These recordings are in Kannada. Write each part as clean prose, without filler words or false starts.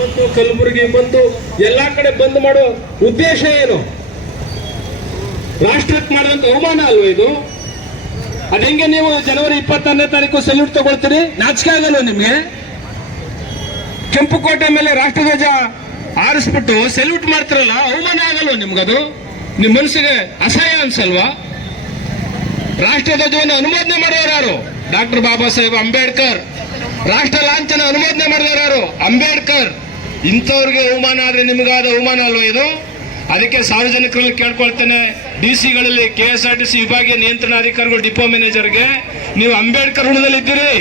ಬಂತು, ಕಲಬುರಗಿ ಬಂತು, ಎಲ್ಲಾ ಕಡೆ ಬಂದ್ ಮಾಡೋ ಉದ್ದೇಶ ಏನು? ರಾಷ್ಟ್ರಕ್ಕೆ ಮಾಡಿದಂತ ಅವಮಾನ ಅಲ್ವ ಇದು? ಅದಂಗೆ ನೀವು ಜನವರಿ 21ನೇ ತಾರೀಕು ಸಲ್ಯೂಟ್ ತಗೊಳ್ತೀರಿ? ನಾಚಿಕೆ ಆಗಲ್ವ ನಿಮ್ಗೆ? ಕೆಂಪುಕೋಟೆ ಮೇಲೆ ರಾಷ್ಟ್ರಧ್ವಜ ಆರಿಸ್ಬಿಟ್ಟು ಸಲ್ಯೂಟ್ ಮಾಡ್ತಿರಲ್ಲ, ಅವಮಾನ ಆಗಲ್ವ ನಿಮ್ಗದು? ನಿಮ್ ಮನಸ್ಸಿಗೆ ಅಸಹ್ಯ ಅನ್ಸಲ್ವಾ? ರಾಷ್ಟ್ರಧ್ವಜವನ್ನು ಅನುಮೋದನೆ ಮಾಡೋರು ಯಾರು? ಡಾಕ್ಟರ್ ಬಾಬಾ ಸಾಹೇಬ್ ಅಂಬೇಡ್ಕರ್. ರಾಷ್ಟ್ರ ಲಾಂಛನ ಅನುಮೋದನೆ ಮಾಡಿದವರು ಯಾರು? ಅಂಬೇಡ್ಕರ್. ಇಂಥವ್ರಿಗೆ ಅವಮಾನ ಆದ್ರೆ ನಿಮಗಾದ ಅವಮಾನ ಅಲ್ವ ಇದು? ಅದಕ್ಕೆ ಸಾರ್ವಜನಿಕರಲ್ಲಿ ಕೇಳ್ಕೊಳ್ತೇನೆ, ಡಿಸಿಗಳಲ್ಲಿ KSRTC ವಿಭಾಗೀಯ ನಿಯಂತ್ರಣಾಧಿಕಾರಿಗಳು, ಡಿಪೋ ಮ್ಯಾನೇಜರ್ಗೆ, ನೀವು ಅಂಬೇಡ್ಕರ್ ಹುಣದಲ್ಲಿದ್ದೀರಿ.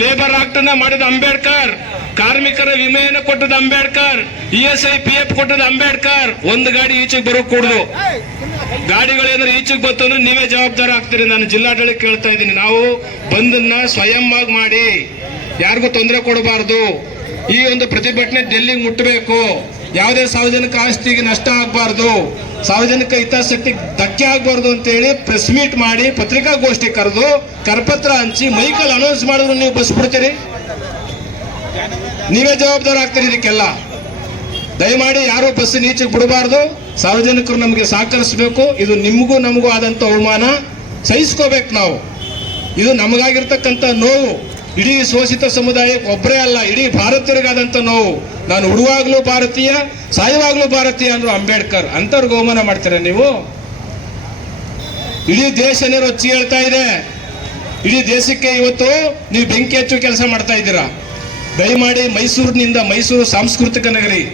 ಲೇಬರ್ ಆಕ್ಟ್ ಅನ್ನ ಮಾಡಿದ ಅಂಬೇಡ್ಕರ್, ಕಾರ್ಮಿಕರ ವಿಮೆಯನ್ನು ಕೊಟ್ಟದ ಅಂಬೇಡ್ಕರ್, ESI PF ಕೊಟ್ಟದ ಅಂಬೇಡ್ಕರ್. ಒಂದು ಗಾಡಿ ಈಚೆಗೆ ಬರೋಕ್ ಕೂಡುದು. ಗಾಡಿಗಳೇನಾದ್ರು ಈಚೆಗೆ ಬಂತು ಅಂದ್ರೆ ನೀವೇ ಜವಾಬ್ದಾರ ಆಗ್ತೀರಿ. ನಾನು ಜಿಲ್ಲಾಡಳಿತ ಕೇಳ್ತಾ ಇದ್ದೀನಿ, ನಾವು ಬಂದನ್ನ ಸ್ವಯಂ ಆಗಿ ಮಾಡಿ, ಯಾರಿಗೂ ತೊಂದರೆ ಕೊಡಬಾರ್ದು. ಈ ಒಂದು ಪ್ರತಿಭಟನೆ ಡೆಲ್ಲಿಗೆ ಮುಟ್ಟಬೇಕು. ಯಾವುದೇ ಸಾರ್ವಜನಿಕ ಆಸ್ತಿಗೆ ನಷ್ಟ ಆಗಬಾರ್ದು, ಸಾರ್ವಜನಿಕ ಹಿತಾಸಕ್ತಿಗೆ ಧಕ್ಕೆ ಆಗಬಾರ್ದು ಅಂತೇಳಿ ಪ್ರೆಸ್ ಮೀಟ್ ಮಾಡಿ, ಪತ್ರಿಕಾಗೋಷ್ಠಿ ಕರೆದು, ಕರಪತ್ರ ಹಂಚಿ, ಮೈಕಲ್ ಅನೌನ್ಸ್ ಮಾಡಿದ್ರು ನೀವು ಬಸ್ ಬಿಡ್ತೀರಿ? ನೀವೇ ಜವಾಬ್ದಾರ ಆಗ್ತೀರಿ ಇದಕ್ಕೆಲ್ಲ. ದಯಮಾಡಿ ಯಾರು ಬಸ್ ನೀಚೆಗೆ ಬಿಡಬಾರ್ದು. ಸಾರ್ವಜನಿಕರು ನಮಗೆ ಸಹಕರಿಸಬೇಕು. ಇದು ನಿಮಗೂ ನಮಗೂ ಆದಂತ ಅವಮಾನ, ಸಹಿಸ್ಕೋಬೇಕು ನಾವು. ಇದು ನಮಗಾಗಿರ್ತಕ್ಕಂಥ ನೋವು. ಇಡೀ ಶೋಷಿತ ಸಮುದಾಯಕ್ಕೆ ಒಬ್ಬರೇ ಅಲ್ಲ, ಇಡೀ ಭಾರತೀಯರಿಗಾದಂತ ನೋವು. ನಾನು ಹುಡುವಾಗ್ಲೂ ಭಾರತೀಯ, ಸಾಯುವಾಗ್ಲೂ ಭಾರತೀಯ ಅಂದ್ರು ಅಂಬೇಡ್ಕರ್. ಅಂತವ್ರಿಗೆ ಅವಮಾನ ಮಾಡ್ತೀರ ನೀವು? ಇಡೀ ದೇಶನೇ ರೊಚ್ಚಿ ಹೇಳ್ತಾ ಇದೆ. ಇಡೀ ದೇಶಕ್ಕೆ ಇವತ್ತು ನೀವು ಬೆಂಕಿ ಹಚ್ಚು ಕೆಲಸ ಮಾಡ್ತಾ ಇದ್ದೀರಾ. ದಯಮಾಡಿ ಮೈಸೂರಿನಿಂದ, ಮೈಸೂರು ಸಾಂಸ್ಕೃತಿಕ ನಗರಿ,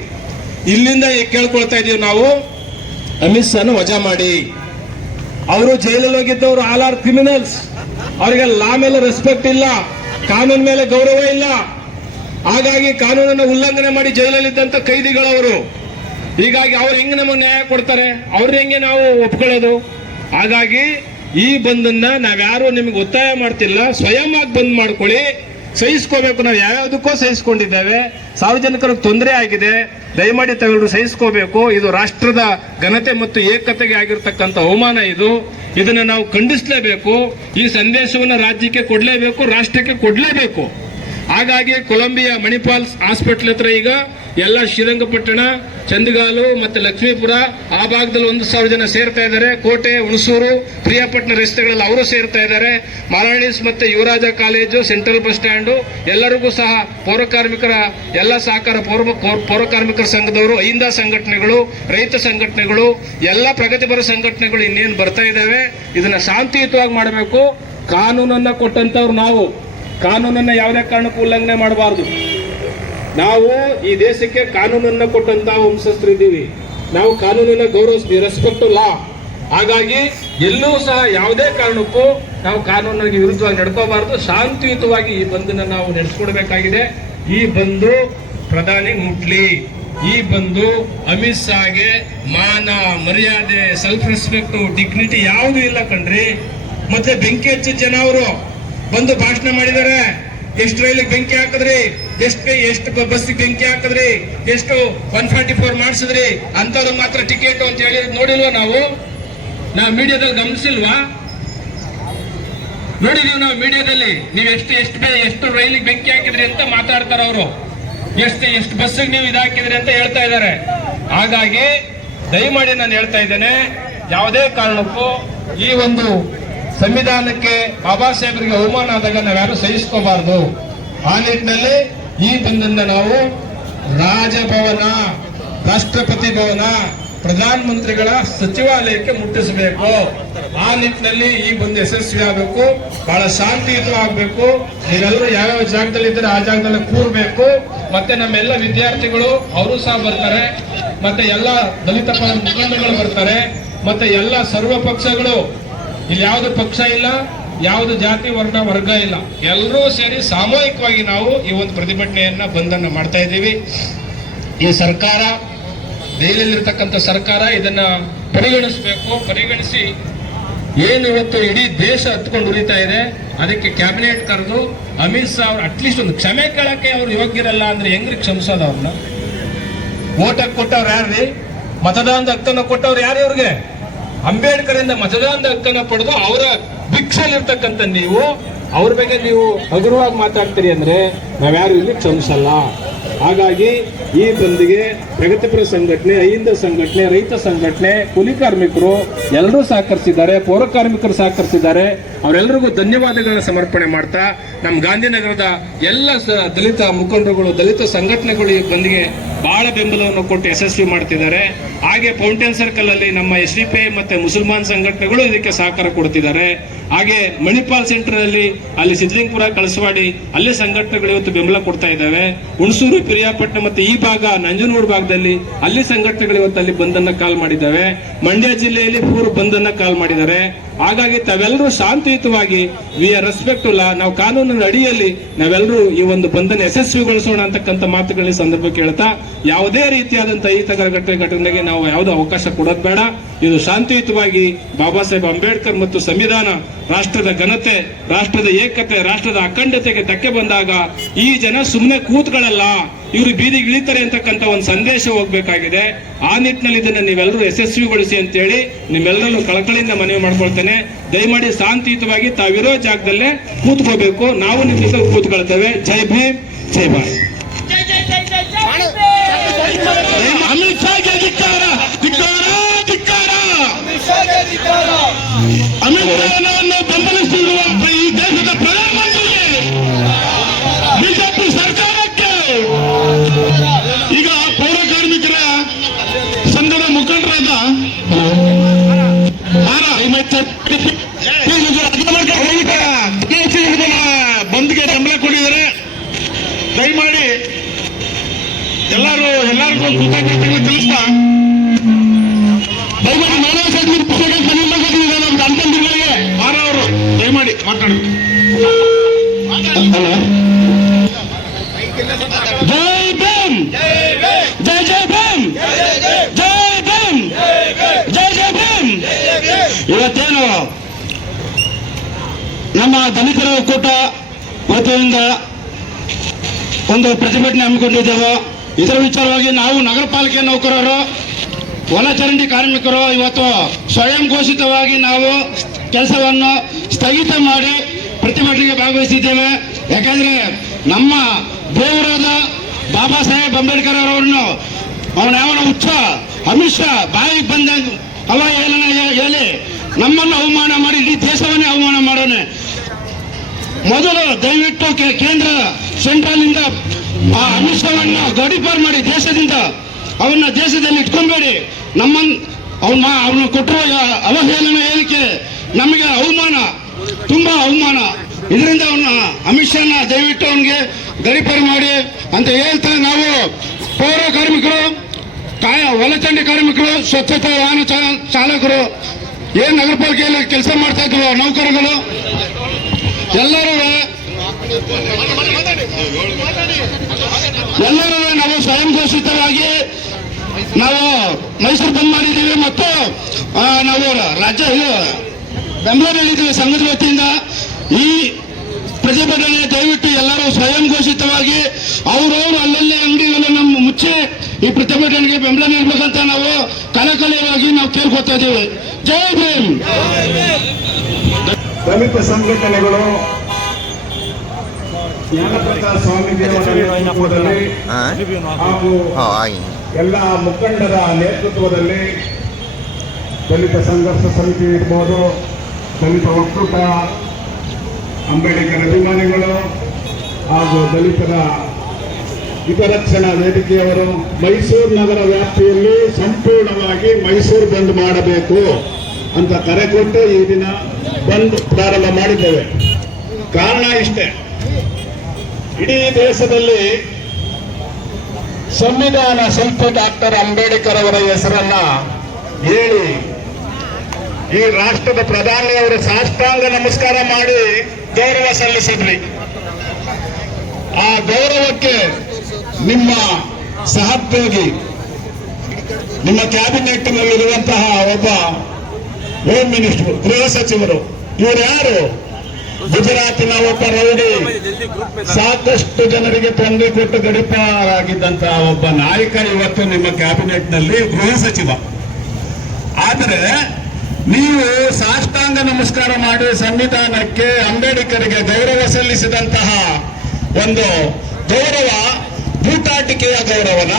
ಇಲ್ಲಿಂದ ಕೇಳ್ಕೊಳ್ತಾ ಇದೀವಿ ನಾವು, ಅಮಿತ್ ಶಾನ ವಜಾ ಮಾಡಿ. ಅವರು ಜೈಲಲ್ಲಿ ಹೋಗಿದ್ದವರು ಆಲ್ ಆರ್ ಕ್ರಿಮಿನಲ್ಸ್. ಅವರಿಗೆ ಲಾ ಮೇಲೆ ರೆಸ್ಪೆಕ್ಟ್ ಇಲ್ಲ, ಕಾನೂನು ಮೇಲೆ ಗೌರವ ಇಲ್ಲ. ಹಾಗಾಗಿ ಕಾನೂನನ್ನು ಉಲ್ಲಂಘನೆ ಮಾಡಿ ಜೈಲಲ್ಲಿದ್ದಂತ ಕೈದಿಗಳವರು. ಹೀಗಾಗಿ ಅವ್ರು ಹೆಂಗೆ ನಮಗೆ ನ್ಯಾಯ ಕೊಡ್ತಾರೆ? ಅವ್ರ ಹೆಂಗೆ ನಾವು ಒಪ್ಕೊಳ್ಳೋದು? ಹಾಗಾಗಿ ಈ ಬಂದನ್ನ ನಾವ್ಯಾರು ನಿಮಗೆ ಒತ್ತಾಯ ಮಾಡ್ತಿಲ್ಲ, ಸ್ವಯಂ ಆಗಿ ಬಂದ್ ಮಾಡ್ಕೊಳ್ಳಿ. ಸಹಿಸ್ಕೋಬೇಕು. ನಾವು ಯಾವ್ಯಾವುದಕ್ಕೋ ಸಹಿಸ್ಕೊಂಡಿದ್ದೇವೆ. ಸಾರ್ವಜನಿಕರಿಗೆ ತೊಂದರೆ ಆಗಿದೆ, ದಯಮಾಡಿ ತಾವೆಲ್ಲರೂ ಸಹಿಸ್ಕೋಬೇಕು. ಇದು ರಾಷ್ಟ್ರದ ಘನತೆ ಮತ್ತು ಏಕತೆಗೆ ಆಗಿರ್ತಕ್ಕಂಥ ಅವಮಾನ. ಇದನ್ನು ನಾವು ಖಂಡಿಸಲೇಬೇಕು. ಈ ಸಂದೇಶವನ್ನು ರಾಜ್ಯಕ್ಕೆ ಕೊಡಲೇಬೇಕು, ರಾಷ್ಟ್ರಕ್ಕೆ ಕೊಡಲೇಬೇಕು. ಹಾಗಾಗಿ ಕೊಲಂಬಿಯಾ ಮಣಿಪಾಲ್ ಹಾಸ್ಪಿಟಲ್ ಹತ್ರ ಈಗ ಎಲ್ಲ ಶ್ರೀರಂಗಪಟ್ಟಣ, ಚಂದಗಾಲು ಮತ್ತೆ ಲಕ್ಷ್ಮೀಪುರ ಆ ಭಾಗದಲ್ಲಿ 1,000 ಜನ ಸೇರ್ತಾ ಇದ್ದಾರೆ. ಕೋಟೆ, ಹುಣಸೂರು, ಪ್ರಿಯಾಪಟ್ಟಣ ರಸ್ತೆಗಳಲ್ಲಿ ಅವರು ಸೇರ್ತಾ ಇದ್ದಾರೆ. ಮಾಲಾಣಿಸ್ ಮತ್ತೆ ಯುವರಾಜ ಕಾಲೇಜು, ಸೆಂಟ್ರಲ್ ಬಸ್ ಸ್ಟ್ಯಾಂಡು, ಎಲ್ಲರಿಗೂ ಸಹ ಪೌರಕಾರ್ಮಿಕರ ಎಲ್ಲ ಸಹಕಾರ ಪೌರಕಾರ್ಮಿಕರ ಸಂಘದವರು, ಅಹಿಂದ ಸಂಘಟನೆಗಳು, ರೈತ ಸಂಘಟನೆಗಳು, ಎಲ್ಲ ಪ್ರಗತಿಪರ ಸಂಘಟನೆಗಳು ಇನ್ನೇನು ಬರ್ತಾ ಇದ್ದಾವೆ. ಇದನ್ನ ಶಾಂತಿಯುತವಾಗಿ ಮಾಡಬೇಕು. ಕಾನೂನನ್ನ ಕೊಟ್ಟಂತವ್ರು ನಾವು ಕಾನೂನನ್ನ ಯಾವುದೇ ಕಾರಣಕ್ಕೂ ಉಲ್ಲಂಘನೆ ಮಾಡಬಾರದು. ನಾವು ಈ ದೇಶಕ್ಕೆ ಕಾನೂನನ್ನ ಕೊಟ್ಟಂತ ವಂಶಸ್ಥರಿದ್ದೀವಿ. ನಾವು ಕಾನೂನನ್ನ ಗೌರವಿಸ್ತೀವಿ, ರೆಸ್ಪೆಕ್ಟ್ ಲಾ. ಹಾಗಾಗಿ ಎಲ್ಲೂ ಸಹ ಯಾವುದೇ ಕಾರಣಕ್ಕೂ ನಾವು ಕಾನೂನಿಗೆ ವಿರುದ್ಧವಾಗಿ ನಡ್ಕೋಬಾರದು. ಶಾಂತಿಯುತವಾಗಿ ಈ ಬಂದನ್ನ ನಾವು ನಡೆಸ್ಕೊಡ್ಬೇಕಾಗಿದೆ. ಈ ಬಂದು ಪ್ರಧಾನಿ ಮುಟ್ಲಿ, ಈ ಬಂದು ಅಮಿತ್ ಶಾಗೆ ಮಾನ, ಮರ್ಯಾದೆ, ಸೆಲ್ಫ್ ರೆಸ್ಪೆಕ್ಟ್, ಡಿಗ್ನಿಟಿ ಯಾವುದೂ ಇಲ್ಲ ಕಣ್ರಿ. ಮತ್ತೆ ಬೆಂಕಿ ಹಚ್ಚಿದ ಜನ ಅವರು ಬಂದು ಭಾಷಣ ಮಾಡಿದ್ದಾರೆ. ಎಷ್ಟು ರೈಲಿಗೆ ಬೆಂಕಿ ಹಾಕಿದ್ರಿ, ಎಷ್ಟು ಬಸ್ಸಿಗೆ ಬೆಂಕಿ ಹಾಕಿದ್ರಿ, ಎಷ್ಟು 144 ಮಾಡಿಸಿದ್ರಿ, ಅಂತವ್ರಿಗೆ ಮಾತ್ರ ಟಿಕೆಟ್ ಅಂತ ಹೇಳಿ ನೋಡಿಲ್ವಾ? ನಾವು ಮೀಡಿಯಾದಲ್ಲಿ ಗಮನಿಸಿಲ್ವಾ? ನೋಡಿದೀವಿ ನಾವು ಮೀಡಿಯಾದಲ್ಲಿ. ನೀವು ಎಷ್ಟು ರೈಲಿಗೆ ಬೆಂಕಿ ಹಾಕಿದ್ರಿ ಅಂತ ಮಾತಾಡ್ತಾರ ಅವರು. ಎಷ್ಟು ಬಸ್ಸಿಗೆ ನೀವು ಇದಾಕಿದ್ರಿ ಅಂತ ಹೇಳ್ತಾ ಇದ್ದಾರೆ. ಹಾಗಾಗಿ ದಯಮಾಡಿ ನಾನು ಹೇಳ್ತಾ ಇದ್ದೇನೆ, ಯಾವುದೇ ಕಾರಣಕ್ಕೂ ಈ ಒಂದು ಸಂವಿಧಾನಕ್ಕೆ, ಬಾಬಾ ಸಾಹೇಬರಿಗೆ ಅವಮಾನ ಆದಾಗ ನಾವ್ಯಾರು ಸಹಿಸ್ಕೋಬಾರದು. ಆ ನಿಟ್ಟಿನಲ್ಲಿ ಈ ಬಂದನ್ನ ನಾವು ರಾಜಭವನ, ರಾಷ್ಟ್ರಪತಿ ಭವನ, ಪ್ರಧಾನಮಂತ್ರಿಗಳ ಸಚಿವಾಲಯಕ್ಕೆ ಮುಟ್ಟಿಸಬೇಕು. ಆ ನಿಟ್ಟಿನಲ್ಲಿ ಈ ಬಂದು ಯಶಸ್ವಿ ಆಗಬೇಕು. ಬಹಳ ಶಾಂತಿಯುತವಾಗಬೇಕು. ನೀವೆಲ್ಲರೂ ಯಾವ್ಯಾವ ಜಾಗದಲ್ಲಿ ಇದ್ದಾರೆ ಆ ಜಾಗದಲ್ಲಿ ಕೂರ್ಬೇಕು. ಮತ್ತೆ ನಮ್ಮೆಲ್ಲ ವಿದ್ಯಾರ್ಥಿಗಳು ಅವರು ಸಹ ಬರ್ತಾರೆ. ಮತ್ತೆ ಎಲ್ಲ ದಲಿತ ಮುಖಂಡಗಳು ಬರ್ತಾರೆ. ಮತ್ತೆ ಎಲ್ಲ ಸರ್ವ ಪಕ್ಷಗಳು, ಇಲ್ಲಿ ಯಾವುದು ಪಕ್ಷ ಇಲ್ಲ, ಯಾವುದು ಜಾತಿ ವರ್ಗ ಇಲ್ಲ, ಎಲ್ಲರೂ ಸೇರಿ ಸಾಮೂಹಿಕವಾಗಿ ನಾವು ಈ ಒಂದು ಪ್ರತಿಭಟನೆಯನ್ನ ಬಂದನ್ನ ಮಾಡ್ತಾ ಇದ್ದೀವಿ. ಈ ಸರ್ಕಾರ, ದೆಹಲಿಯಲ್ಲಿರ್ತಕ್ಕಂಥ ಸರ್ಕಾರ ಇದನ್ನ ಪರಿಗಣಿಸಬೇಕು. ಪರಿಗಣಿಸಿ ಏನು ಇವತ್ತು ಇಡೀ ದೇಶ ಹತ್ಕೊಂಡು ಉರಿತಾ ಇದೆ, ಅದಕ್ಕೆ ಕ್ಯಾಬಿನೆಟ್ ಕರೆದು ಅಮಿತ್ ಶಾ ಅವರು ಅಟ್ಲೀಸ್ಟ್ ಒಂದು ಕ್ಷಮೆ ಕೇಳಕ್ಕೆ ಅವ್ರು ಯೋಗ್ಯರಲ್ಲ ಅಂದ್ರೆ ಹೆಂಗ್ರಿ ಕ್ಷಮಿಸೋದು? ಅವ್ರನ್ನ ಓಟಕ್ಕೆ ಕೊಟ್ಟವ್ರು ಯಾರ್ರಿ? ಮತದಾನದ ಹಕ್ಕನ್ನು ಕೊಟ್ಟವ್ರು ಯಾರು? ಇವ್ರಿಗೆ ಅಂಬೇಡ್ಕರ್ ಇಂದ ಮತದಾನದ ಹಕ್ಕನ್ನು ಪಡೆದು ಅವರ ಭಿಕ್ಷೆಯಲ್ಲಿರ್ತಕ್ಕಂಥ ನೀವು ಅವ್ರ ಬಗ್ಗೆ ನೀವು ಹಗುರವಾಗಿ ಮಾತಾಡ್ತೀರಿ ಅಂದ್ರೆ ನಾವ್ಯಾರು ಇಲ್ಲಿ ಕ್ಷಮಿಸಲ್ಲ. ಹಾಗಾಗಿ ಈ ಬಂದ್ಗೆ ಪ್ರಗತಿಪರ ಸಂಘಟನೆ, ಅಹಿಂದ ಸಂಘಟನೆ, ರೈತ ಸಂಘಟನೆ, ಕೂಲಿ ಕಾರ್ಮಿಕರು ಎಲ್ಲರೂ ಸಹಕರಿಸಿದ್ದಾರೆ, ಪೌರ ಕಾರ್ಮಿಕರು ಸಹಕರಿಸಿದ್ದಾರೆ. ಅವರೆಲ್ಲರಿಗೂ ಧನ್ಯವಾದಗಳನ್ನ ಸಮರ್ಪಣೆ ಮಾಡ್ತಾ, ನಮ್ಮ ಗಾಂಧಿನಗರದ ಎಲ್ಲ ದಲಿತ ಮುಖಂಡರುಗಳು, ದಲಿತ ಸಂಘಟನೆಗಳು ಈ ಬಂದ್ಗೆ ಬಹಳ ಬೆಂಬಲವನ್ನು ಕೊಟ್ಟು ಯಶಸ್ವಿ ಮಾಡ್ತಿದ್ದಾರೆ. ಹಾಗೆ ಫೌಂಟೇನ್ ಸರ್ಕಲ್ ಅಲ್ಲಿ ನಮ್ಮ SDPI ಮತ್ತೆ ಮುಸಲ್ಮಾನ್ ಸಂಘಟನೆಗಳು ಇದಕ್ಕೆ ಸಹಕಾರ ಕೊಡ್ತಿದ್ದಾರೆ. ಹಾಗೆ ಮಣಿಪಾಲ್ ಸೆಂಟರ್ ಅಲ್ಲಿ ಸಿದ್ಲಿಂಗಪುರ, ಕಳಸವಾಡಿ ಅಲ್ಲಿ ಸಂಘಟನೆಗಳು ಇವತ್ತು ಬೆಂಬಲ ಕೊಡ್ತಾ ಇದ್ದಾವೆ. ಹುಣಸೂರು, ಪಿರಿಯಾಪಟ್ಟಣ ಮತ್ತೆ ಈ ಭಾಗ ನಂಜನಗೂಡು ಭಾಗದಲ್ಲಿ ಅಲ್ಲಿ ಸಂಘಟನೆಗಳು ಇವತ್ತು ಅಲ್ಲಿ ಬಂದನ್ನ ಕಾಲ್ ಮಾಡಿದ್ದಾವೆ. ಮಂಡ್ಯ ಜಿಲ್ಲೆಯಲ್ಲಿ ಪೂರ್ವ ಬಂದನ್ನ ಕಾಲ್ ಮಾಡಿದ್ದಾರೆ. ಹಾಗಾಗಿ ತಾವೆಲ್ಲರೂ ಶಾಂತಿಯುತವಾಗಿ ವಿ ಆರ್ ರೆಸ್ಪೆಕ್ಟ್ ಲಾ, ನಾವು ಕಾನೂನಿನ ಅಡಿಯಲ್ಲಿ ನಾವೆಲ್ಲರೂ ಈ ಒಂದು ಬಂಧನ ಯಶಸ್ವಿಗೊಳಿಸೋಣ ಅಂತಕ್ಕಂಥ ಮಾತುಗಳ ಸಂದರ್ಭಕ್ಕೆ ಹೇಳ್ತಾ, ಯಾವುದೇ ರೀತಿಯಾದಂತಹ ಈ ಘಟನೆಗೆ ನಾವು ಯಾವುದೋ ಅವಕಾಶ ಕೊಡೋದು ಬೇಡ. ಇದು ಶಾಂತಿಯುತವಾಗಿ ಬಾಬಾ ಸಾಹೇಬ್ ಅಂಬೇಡ್ಕರ್ ಮತ್ತು ಸಂವಿಧಾನ, ರಾಷ್ಟ್ರದ ಘನತೆ, ರಾಷ್ಟ್ರದ ಏಕತೆ, ರಾಷ್ಟ್ರದ ಅಖಂಡತೆಗೆ ಧಕ್ಕೆ ಬಂದಾಗ ಈ ಜನ ಸುಮ್ಮನೆ ಕೂತ್ಗಳಲ್ಲ, ಇವರು ಬೀದಿಗೆ ಇಳಿತಾರೆ ಅಂತಕ್ಕಂಥ ಒಂದು ಸಂದೇಶ ಹೋಗ್ಬೇಕಾಗಿದೆ. ಆ ನಿಟ್ಟಿನಲ್ಲಿ ಇದನ್ನ ನೀವೆಲ್ಲರೂ ಯಶಸ್ವಿಗೊಳಿಸಿ ಅಂತೇಳಿ ನಿಮ್ಮೆಲ್ಲರನ್ನು ಕಳಕಳಿಯಿಂದ ಮನವಿ ಮಾಡ್ಕೊಳ್ತೇನೆ. ದಯಮಾಡಿ ಶಾಂತಿಯುತವಾಗಿ ತಾವಿರೋ ಜಾಗದಲ್ಲೇ ಕೂತ್ಕೋಬೇಕು. ನಾವು ನಿಮ್ಮ ಜೊತೆ ಕೂತ್ಕೊಳ್ತೇವೆ. ಜೈ ಭೀಮ್, ಜೈ ಭಾರತ್. ಅಮಿತ್ ಶಾಗೆ ಧಿಕ್ಕಾರ, ಧಿಕ್ಕಾರ, ಧಿಕ್ಕಾರ. ಅಮಿತ್ ಶಾವನ್ನು ಬೆಂಬಲಿಸಿರುವ ಈ ದೇಶದ ಪ್ರಧಾನಮಂತ್ರಿಗೆ, ಬಿಜೆಪಿ ಸರ್ಕಾರಕ್ಕೆ, ಈಗ ಪೌರ ಕಾರ್ಮಿಕರ ಸಂಘದ ಮುಖಂಡರಾದ ಬಂದ್ಗೆ ಬೆಂಬಲ ಕೊಟ್ಟಿದ್ದಾರೆ. ದಯಮಾಡಿ ಎಲ್ಲರಿಗೂ ಕೃತಜ್ಞತೆಗಳು ತಿಳಿಸ್ತಾ, ದಯಮಾಡಿ ಮಾನವ ಸಂಘದ ಪುಸ್ತಕ ನಮ್ಮ ಅಂತಂದಿಗಳಿಗೆ ಮಾನವರು ದಯಮಾಡಿ ಮಾತಾಡಿ. ಜೈ ಭೀಮ್, ಜೈ ಜೈ ಭೀಮ್, ಜೈ ಭೀಮ್, ಜೈ ಜೈ ಭೀಮ್. ಇವತ್ತೇನು ನಮ್ಮ ದಲಿತರ ಒಕ್ಕೂಟ ವತಿಯಿಂದ ಒಂದು ಪ್ರತಿಭಟನೆ ಹಮ್ಮಿಕೊಂಡಿದ್ದೇವೆ. ಇದರ ವಿಚಾರವಾಗಿ ನಾವು ನಗರ ಪಾಲಿಕೆ ನೌಕರರು, ಒಳಚರಂಡಿ ಕಾರ್ಮಿಕರು ಇವತ್ತು ಸ್ವಯಂ ಘೋಷಿತವಾಗಿ ನಾವು ಕೆಲಸವನ್ನು ಸ್ಥಗಿತ ಮಾಡಿ ಪ್ರತಿಭಟನೆಗೆ ಭಾಗವಹಿಸಿದ್ದೇವೆ. ಯಾಕಂದ್ರೆ ನಮ್ಮ ದೇವರಾದ ಬಾಬಾ ಸಾಹೇಬ್ ಅಂಬೇಡ್ಕರ್ ಅವರನ್ನು ಅವನ ಯಾವನ ಹುಚ್ಚ ಅಮಿತ್ ಶಾ ಬಾಯಿಗೆ ಬಂದಂಗ ಅವ ಹೇಳಿ ನಮ್ಮನ್ನು ಅವಮಾನ ಮಾಡಿ ಇಡೀ ದೇಶವನ್ನೇ ಅವಮಾನ ಮಾಡೋಣ. ಮೊದಲು ದಯವಿಟ್ಟು ಕೇಂದ್ರ ಸೆಂಟ್ರಲ್ ಇಂದ ಆ ಅಮಿತ್ ಶಾವನ್ನು ಗಡೀಪಾರು ಮಾಡಿ ದೇಶದಿಂದ ಅವನ್ನ ದೇಶದಲ್ಲಿ ಇಟ್ಕೊಂಡ್ಬೇಡಿ. ಅವನು ಕೊಟ್ಟಿರೋ ಅವಹೇಳನ ಹೇಳಿಕೆ ನಮಗೆ ಅವಮಾನ, ತುಂಬಾ ಅವಮಾನ. ಇದರಿಂದ ಅವನ್ನ ಅಮಿತ್ ಶಾನ ದಯವಿಟ್ಟು ಅವನಿಗೆ ಗಡೀಪಾರು ಮಾಡಿ ಅಂತ ಹೇಳ್ತಾರೆ. ನಾವು ಪೌರ ಕಾರ್ಮಿಕರು, ಒಳಚಂಡಿ ಕಾರ್ಮಿಕರು, ಸ್ವಚ್ಛತಾ ವಾಹನ ಚಾಲಕರು, ಏನ್ ನಗರ ಪಾಲಿಕೆಯಲ್ಲಿ ಕೆಲಸ ಮಾಡ್ತಾ ಇದ್ರು ನೌಕರಗಳು ಎಲ್ಲರೂ ನಾವು ಸ್ವಯಂ ಘೋಷಿತವಾಗಿ ನಾವು ಮೈಸೂರು ಬಂದ್ ಮಾಡಿದ್ದೀವಿ ಮತ್ತು ನಾವು ರಾಜ್ಯ ಬೆಂಗಳೂರಲ್ಲಿದ್ದೀವಿ ಸಂಘದ ವತಿಯಿಂದ. ಈ ಪ್ರತಿಭಟನೆ ದಯವಿಟ್ಟು ಎಲ್ಲರೂ ಸ್ವಯಂ ಘೋಷಿತವಾಗಿ ಅವರವರು ಅಲ್ಲಲ್ಲಿ ಅಂಗಡಿಗಳನ್ನು ಮುಚ್ಚಿ ಈ ಪ್ರತಿಭಟನೆಗೆ ಬೆಂಬಲ ನೀಡಬೇಕಂತ ನಾವು ಕಳಕಳಿಯಾಗಿ ನಾವು ಕೇಳ್ಕೊತಾ ಇದ್ದೀವಿ. ಜೈ ಭೀಮ್. ದಲಿತ ಸಂಘಟನೆಗಳು ಜ್ಞಾನಪ್ರಕಾಶ್ ಸ್ವಾಮೀಜಿಯವರ ನೇತೃತ್ವದಲ್ಲಿ ಹಾಗೂ ಎಲ್ಲ ಮುಖಂಡರ ನೇತೃತ್ವದಲ್ಲಿ ದಲಿತ ಸಂಘರ್ಷ ಸಮಿತಿ ಇರ್ಬೋದು, ದಲಿತ ಒಕ್ಕೂಟ, ಅಂಬೇಡ್ಕರ್ ಅಭಿಮಾನಿಗಳು ಹಾಗೂ ದಲಿತರ ಹಿತರಕ್ಷಣಾ ವೇದಿಕೆಯವರು ಮೈಸೂರು ನಗರ ವ್ಯಾಪ್ತಿಯಲ್ಲಿ ಸಂಪೂರ್ಣವಾಗಿ ಮೈಸೂರು ಬಂದ್ ಮಾಡಬೇಕು ಅಂತ ಕರೆ ಕೊಟ್ಟು ಈ ದಿನ ಬಂದ್ ಪ್ರಾರಂಭ ಮಾಡಿದ್ದೇವೆ. ಕಾರಣ ಇಷ್ಟೇ, ಇಡೀ ದೇಶದಲ್ಲಿ ಸಂವಿಧಾನ ಶಿಲ್ಪಿ ಡಾಕ್ಟರ್ ಅಂಬೇಡ್ಕರ್ ಅವರ ಹೆಸರನ್ನ ಹೇಳಿ ಈ ರಾಷ್ಟ್ರದ ಪ್ರಧಾನಿಯವರು ಸಾಷ್ಟಾಂಗ ನಮಸ್ಕಾರ ಮಾಡಿ ಗೌರವ ಸಲ್ಲಿಸಿದ್ರಿ. ಆ ಗೌರವಕ್ಕೆ ನಿಮ್ಮ ಸಹೋದ್ಯೋಗಿ, ನಿಮ್ಮ ಕ್ಯಾಬಿನೆಟ್ನಲ್ಲಿರುವಂತಹ ಒಬ್ಬ ಹೋಮ್ ಮಿನಿಸ್ಟರ್, ಗೃಹ ಸಚಿವರು, ಇವರು ಯಾರು? ಗುಜರಾತಿನ ಒಬ್ಬ ರೌಡಿ, ಸಾಕಷ್ಟು ಜನರಿಗೆ ತೊಂದರೆ ಕೊಟ್ಟು ಗಡೀಪಾರಾಗಿದ್ದಂತಹ ಒಬ್ಬ ನಾಯಕ ಇವತ್ತು ನಿಮ್ಮ ಕ್ಯಾಬಿನೆಟ್ನಲ್ಲಿ ಗೃಹ ಸಚಿವ. ಆದರೆ ನೀವು ಸಾಷ್ಟಾಂಗ ನಮಸ್ಕಾರ ಮಾಡಿ ಸಂವಿಧಾನಕ್ಕೆ, ಅಂಬೇಡ್ಕರ್ಗೆ ಗೌರವ ಸಲ್ಲಿಸಿದಂತಹ ಒಂದು ಗೌರವ ಬೂಟಾಟಿಕೆಯ ಗೌರವನ,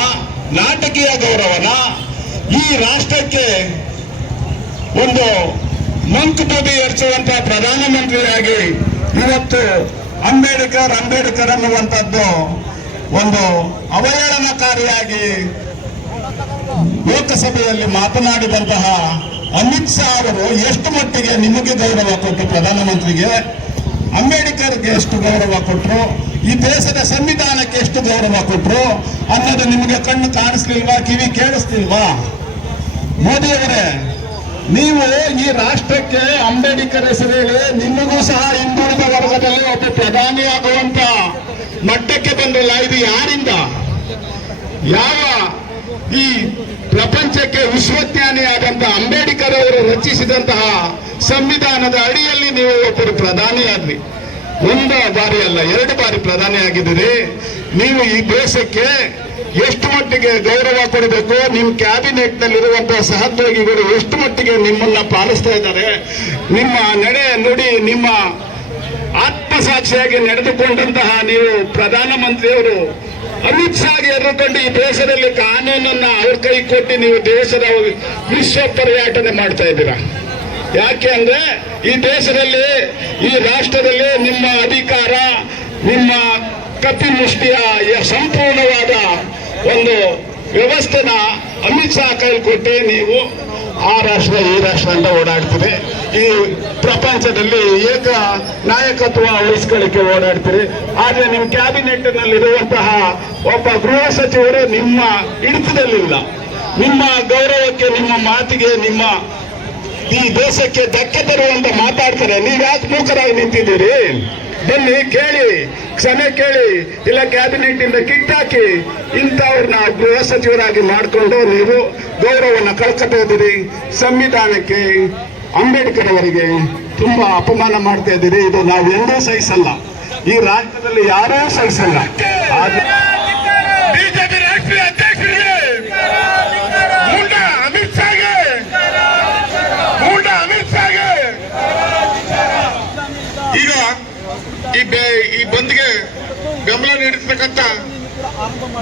ನಾಟಕೀಯ ಗೌರವನ, ಈ ರಾಷ್ಟ್ರಕ್ಕೆ ಒಂದು ಮಂಕುಬೂದಿ ಎರಚುವಂತಹ ಪ್ರಧಾನಮಂತ್ರಿಯಾಗಿ ಇವತ್ತು ಅಂಬೇಡ್ಕರ್ ಅನ್ನುವಂಥದ್ದು ಒಂದು ಅವಹೇಳನಕಾರಿಯಾಗಿ ಲೋಕಸಭೆಯಲ್ಲಿ ಮಾತನಾಡಿದಂತಹ ಅಮಿತ್ ಶಾ ಅವರು ಎಷ್ಟು ಮಟ್ಟಿಗೆ ನಿಮಗೆ ಗೌರವ ಕೊಟ್ಟು, ಪ್ರಧಾನಮಂತ್ರಿಗೆ ಅಂಬೇಡ್ಕರ್ಗೆ ಎಷ್ಟು ಗೌರವ ಕೊಟ್ಟರು, ಈ ದೇಶದ ಸಂವಿಧಾನಕ್ಕೆ ಎಷ್ಟು ಗೌರವ ಕೊಟ್ಟರು ಅನ್ನೋದು ನಿಮಗೆ ಕಣ್ಣು ಕಾಣಿಸ್ಲಿಲ್ವಾ, ಕಿವಿ ಕೇಳಿಸ್ಲಿಲ್ವಾ? ಮೋದಿಯವರೇ, ನೀವು ಈ ರಾಷ್ಟ್ರಕ್ಕೆ ಅಂಬೇಡ್ಕರ್ ಹೆಸರು ಹೇಳಿ ನಿಮಗೂ ಸಹ ಹಿಂದುಳಿದ ವರ್ಗದಲ್ಲಿ ಒಬ್ಬ ಪ್ರಧಾನಿ ಆಗುವಂತ ಮಟ್ಟಕ್ಕೆ ಬಂದ್ರಲ್ಲ, ಇದು ಯಾರಿಂದ? ಯಾವ ಈ ಪ್ರಪಂಚಕ್ಕೆ ವಿಶ್ವಜ್ಞಾನಿಯಾದಂತಹ ಅಂಬೇಡ್ಕರ್ ಅವರು ರಚಿಸಿದಂತಹ ಸಂವಿಧಾನದ ಅಡಿಯಲ್ಲಿ ನೀವು ಒಬ್ಬರು ಪ್ರಧಾನಿಯಾದ್ರಿ. ಒಂದು ಬಾರಿ ಅಲ್ಲ, 2 ಬಾರಿ ಪ್ರಧಾನಿ ಆಗಿದ್ದೀರಿ. ನೀವು ಈ ದೇಶಕ್ಕೆ ಎಷ್ಟು ಮಟ್ಟಿಗೆ ಗೌರವ ಕೊಡಬೇಕು, ನಿಮ್ಮ ಕ್ಯಾಬಿನೆಟ್ ನಲ್ಲಿರುವಂತಹ ಸಹೋದ್ಯೋಗಿಗಳು ಎಷ್ಟು ಮಟ್ಟಿಗೆ ನಿಮ್ಮನ್ನ ಪಾಲಿಸ್ತಾ ಇದ್ದಾರೆ, ನಿಮ್ಮ ನಡೆ ನುಡಿ, ನಿಮ್ಮ ಆತ್ಮಸಾಕ್ಷಿಯಾಗಿ ನಡೆದುಕೊಂಡಂತಹ ನೀವು ಪ್ರಧಾನಮಂತ್ರಿಯವರು ಅಮಿತ್ ಶಾಗೆ ಎದುರುಕೊಂಡು ಈ ದೇಶದಲ್ಲಿ ಕಾನೂನನ್ನ ಅವ್ರ ಕೈ ಕೊಟ್ಟು ನೀವು ದೇಶದ ವಿಶ್ವ ಪರ್ಯಟನೆ ಮಾಡ್ತಾ ಇದ್ದೀರಾ. ಯಾಕೆ ಅಂದ್ರೆ ಈ ದೇಶದಲ್ಲಿ, ಈ ರಾಷ್ಟ್ರದಲ್ಲಿ ನಿಮ್ಮ ಅಧಿಕಾರ, ನಿಮ್ಮ ಕಪಿಮುಷ್ಟಿಯ ಸಂಪೂರ್ಣವಾದ ಒಂದು ವ್ಯವಸ್ಥೆನ ಅಮಿತ್ ಶಾ ಕೈಲಿ ಕೊಟ್ಟು ನೀವು ಆ ರಾಷ್ಟ್ರ ಈ ರಾಷ್ಟ್ರ ಅಂತ ಓಡಾಡ್ತೀರಿ. ಈ ಪ್ರಪಂಚದಲ್ಲಿ ಏಕ ನಾಯಕತ್ವ ವಹಿಸ್ಕೊಳ್ಳಿಕ್ಕೆ ಓಡಾಡ್ತೀರಿ. ಆದ್ರೆ ನಿಮ್ಮ ಕ್ಯಾಬಿನೆಟ್ ನಲ್ಲಿರುವಂತಹ ಒಬ್ಬ ಗೃಹ ಸಚಿವರು ನಿಮ್ಮ ಹಿಡಿತದಲ್ಲಿಲ್ಲ. ನಿಮ್ಮ ಗೌರವಕ್ಕೆ, ನಿಮ್ಮ ಮಾತಿಗೆ, ನಿಮ್ಮ ಈ ದೇಶಕ್ಕೆ ಧಕ್ಕೆ ತರುವಂತ ಮಾತಾಡ್ತಾರೆ. ನೀವ್ಯಾಕೆ ಮೂಕರಾಗಿ ನಿಂತಿದ್ದೀರಿ? ಬನ್ನಿ, ಕೇಳಿ, ಕ್ಷಮೆ ಕೇಳಿ, ಇಲ್ಲ ಕ್ಯಾಬಿನೆಟ್ ಇಂದ ಕಿತ್ತಾಕಿ ಇಂಥವ್ರನ್ನ ಗೃಹ ಸಚಿವರಾಗಿ ಮಾಡಿಕೊಂಡು ನೀವು ಗೌರವವನ್ನು ಕಳ್ಕೊತಾ ಇದ್ದೀರಿ. ಸಂವಿಧಾನಕ್ಕೆ, ಅಂಬೇಡ್ಕರ್ ಅವರಿಗೆ ತುಂಬಾ ಅಪಮಾನ ಮಾಡ್ತಾ ಇದ್ದೀರಿ. ಇದು ನಾವೆಂದೂ ಸಹಿಸಲ್ಲ, ಈ ರಾಜ್ಯದಲ್ಲಿ ಯಾರೂ ಸಹಿಸಲ್ಲ. ಬಿಜೆಪಿ ರಾಷ್ಟ್ರೀಯ ಅಧ್ಯಕ್ಷರಿಗೆ, ಅಮಿತ್ ಶಾಗೆ, ಈಗ ಈ ಬಂದ್ಗೆ ಬೆಂಬಲ ನೀಡಿರ್ತಕ್ಕಂಥ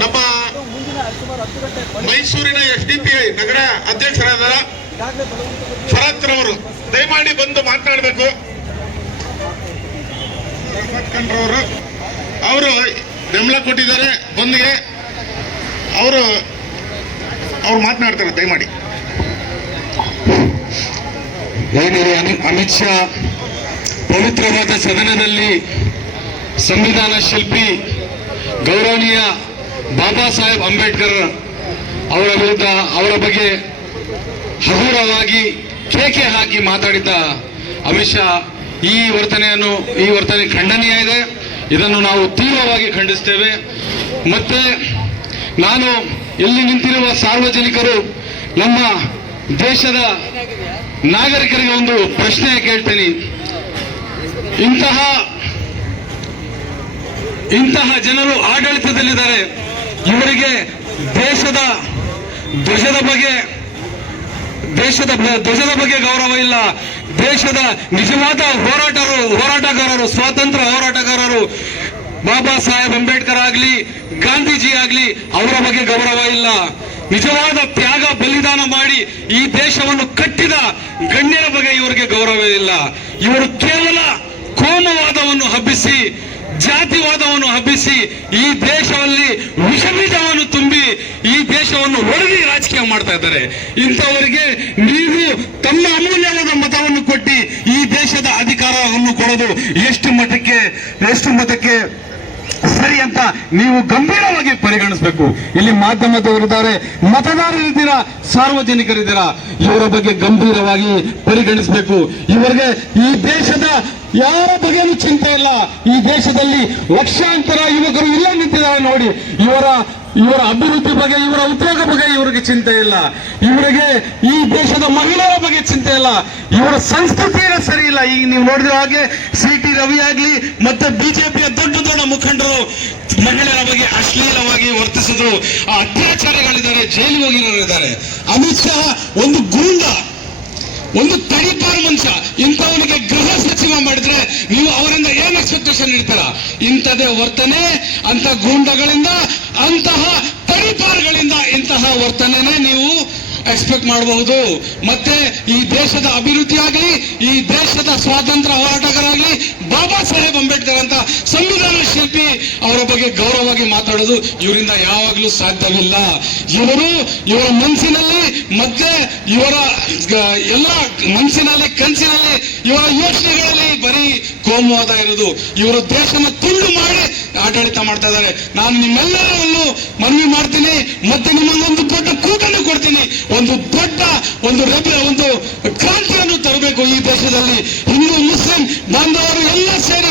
ನಮ್ಮ ಮೈಸೂರಿನ FDPI ನಗರ ಅಧ್ಯಕ್ಷರಾದ ಫರತ್ ರವರು ದಯಮಾಡಿ ಬಂದು ಮಾತನಾಡಬೇಕು. ಅವರು ಬೆಂಬಲ ಕೊಟ್ಟಿದ್ದಾರೆ ಬಂದಿಗೆ, ಅವರು ಮಾತನಾಡ್ತಾರೆ. ದಯಮಾಡಿ ಏನಿದೆ ಅಮಿತ್ ಶಾ ಪವಿತ್ರವಾದ ಸದನದಲ್ಲಿ ಸಂವಿಧಾನ ಶಿಲ್ಪಿ ಗೌರವನೀಯ ಬಾಬಾ ಸಾಹೇಬ್ ಅಂಬೇಡ್ಕರ್ ಅವರ ವಿರುದ್ಧ, ಅವರ ಬಗ್ಗೆ ಹಗುರವಾಗಿ ಕೇಕೆ ಹಾಕಿ ಮಾತಾಡಿದ್ದ ಅಮಿತ್ ಶಾ ಈ ವರ್ತನೆ ಖಂಡನೀಯ ಇದೆ. ಇದನ್ನು ನಾವು ತೀವ್ರವಾಗಿ ಖಂಡಿಸ್ತೇವೆ. ಮತ್ತೆ ನಾನು ಇಲ್ಲಿ ನಿಂತಿರುವ ಸಾರ್ವಜನಿಕರು, ನಮ್ಮ ದೇಶದ ನಾಗರಿಕರಿಗೆ ಒಂದು ಪ್ರಶ್ನೆ ಕೇಳ್ತೇನೆ. ಇಂತಹ ಜನರು ಆಡಳಿತದಲ್ಲಿದ್ದಾರೆ, ಇವರಿಗೆ ದೇಶದ ಧ್ವಜದ ಬಗ್ಗೆ ಗೌರವ ಇಲ್ಲ. ದೇಶದ ನಿಜವಾದ ಹೋರಾಟಗಾರರು, ಸ್ವಾತಂತ್ರ್ಯ ಹೋರಾಟಗಾರರು ಬಾಬಾ ಸಾಹೇಬ್ ಅಂಬೇಡ್ಕರ್ ಆಗಲಿ, ಗಾಂಧೀಜಿ ಆಗಲಿ, ಅವರ ಬಗ್ಗೆ ಗೌರವ ಇಲ್ಲ. ನಿಜವಾದ ತ್ಯಾಗ ಬಲಿದಾನ ಮಾಡಿ ಈ ದೇಶವನ್ನು ಕಟ್ಟಿದ ಗಣ್ಯರ ಬಗ್ಗೆ ಇವರಿಗೆ ಗೌರವ ಇಲ್ಲ. ಇವರು ಕೇವಲ ಕೋಮುವಾದವನ್ನು ಹಬ್ಬಿಸಿ, ಜಾತಿವಾದವನ್ನು ಹಬ್ಬಿಸಿ ಈ ದೇಶದಲ್ಲಿ ವಿಷಬೀಜವನ್ನು ತುಂಬಿ ಈ ದೇಶವನ್ನು ಒಡೆದಿ ರಾಜಕೀಯ ಮಾಡ್ತಾ ಇದ್ದಾರೆ. ಇಂಥವರಿಗೆ ನೀವು ತಮ್ಮ ಅಮೂಲ್ಯವಾದ ಮತವನ್ನು ಕೊಟ್ಟು ಈ ದೇಶದ ಅಧಿಕಾರವನ್ನು ಕೊಡೋದು ಎಷ್ಟು ಮಟ್ಟಕ್ಕೆ ಸರಿ ಅಂತ ನೀವು ಗಂಭೀರವಾಗಿ ಪರಿಗಣಿಸಬೇಕು. ಇಲ್ಲಿ ಮಾಧ್ಯಮದವರಿದ್ದಾರೆ, ಮತದಾರರಿದ್ದೀರಾ, ಸಾರ್ವಜನಿಕರಿದ್ದೀರಾ, ಇವರ ಬಗ್ಗೆ ಗಂಭೀರವಾಗಿ ಪರಿಗಣಿಸಬೇಕು. ಇವರಿಗೆ ಈ ದೇಶದ ಯಾರ ಬಗ್ಗೆನೂ ಚಿಂತೆ ಇಲ್ಲ. ಈ ದೇಶದಲ್ಲಿ ಲಕ್ಷಾಂತರ ಯುವಕರು ಇಲ್ಲೇ ನಿಂತಿದ್ದಾರೆ ನೋಡಿ. ಇವರ ಅಭಿವೃದ್ಧಿ ಬಗ್ಗೆ, ಇವರ ಉದ್ಯೋಗ ಬಗ್ಗೆ ಇವರಿಗೆ ಚಿಂತೆ ಇಲ್ಲ. ಇವರಿಗೆ ಈ ದೇಶದ ಮಹಿಳೆಯರ ಬಗ್ಗೆ ಚಿಂತೆ ಇಲ್ಲ. ಇವರ ಸಂಸ್ಕೃತಿಯೇ ಸರಿ ಇಲ್ಲ. ಈಗ ನೀವು ನೋಡಿದ ಹಾಗೆ CT ರವಿ ಆಗ್ಲಿ ಮತ್ತೆ ಬಿಜೆಪಿಯ ದೊಡ್ಡ ಮುಖಂಡರು ಮಹಿಳೆಯರ ಬಗ್ಗೆ ಅಶ್ಲೀಲವಾಗಿ ವರ್ತಿಸಿದ್ರು, ಅತ್ಯಾಚಾರಗಳಿದ್ದಾರೆ, ಜೈಲಿಗೆ ಹೋಗಿರೋರಿದ್ದಾರೆ. ಅಮಿತ್ ಶಾ ಒಂದು ಗೂಂಡ, ಒಂದು ತಡಿಪಾರ್ ಮನುಷ್ಯ. ಇಂಥವನಿಗೆ ಗೃಹ ಸಚಿವ ಮಾಡಿದ್ರೆ ನೀವು ಅವರಿಂದ ಏನ್ ಎಕ್ಸ್ಪೆಕ್ಟೇಷನ್ ಇಡ್ತಾರ? ಇಂಥದೇ ವರ್ತನೆ, ಅಂತ ಗೂಂಡಗಳಿಂದ, ಅಂತಹ ತಡಿಪಾರ್ಗಳಿಂದ ಇಂತಹ ವರ್ತನೆನೇ ನೀವು ಎಕ್ಸ್ಪೆಕ್ಟ್ ಮಾಡಬಹುದು. ಮತ್ತೆ ಈ ದೇಶದ ಅಭಿವೃದ್ಧಿ ಆಗಲಿ, ಈ ದೇಶದ ಸ್ವಾತಂತ್ರ್ಯ ಹೋರಾಟಗಾರರಾಗಲಿ, ಬಾಬಾ ಸಾಹೇಬ್ ಅಂಬೇಡ್ಕರ್ ಅಂತ ಸಂವಿಧಾನ ಶಿಲ್ಪಿ ಅವರ ಬಗ್ಗೆ ಗೌರವವಾಗಿ ಮಾತಾಡೋದು ಇವರಿಂದ ಯಾವಾಗಲೂ ಸಾಧ್ಯವಿಲ್ಲ. ಇವರ ಮನಸ್ಸಿನಲ್ಲಿ ಮತ್ತೆ ಇವರ ಎಲ್ಲ ಮನಸ್ಸಿನಲ್ಲಿ, ಕನಸಿನಲ್ಲಿ, ಇವರ ಯೋಚನೆಗಳಲ್ಲಿ ಬರೀ ಕೋಮುವಾದ ಇರೋದು. ಇವರು ದೇಶನ ತುಂಡು ಮಾಡಿ ಆಡಳಿತ ಮಾಡ್ತಾ ಇದ್ದಾರೆ. ನಾನು ನಿಮ್ಮೆಲ್ಲರನ್ನು ಮನವಿ ಮಾಡ್ತೀನಿ, ಮತ್ತೆ ನಿಮ್ಮನ್ನೊಂದು ದೊಡ್ಡ ಕೂಟನ್ನು ಕೊಡ್ತೀನಿ. ಒಂದು ಕ್ರಾಂತಿಯನ್ನು ತರಬೇಕು ಈ ದೇಶದಲ್ಲಿ. ಹಿಂದೂ ಮುಸ್ಲಿಂ ಬಾಂಧವರು ಎಲ್ಲ ಸೇರಿ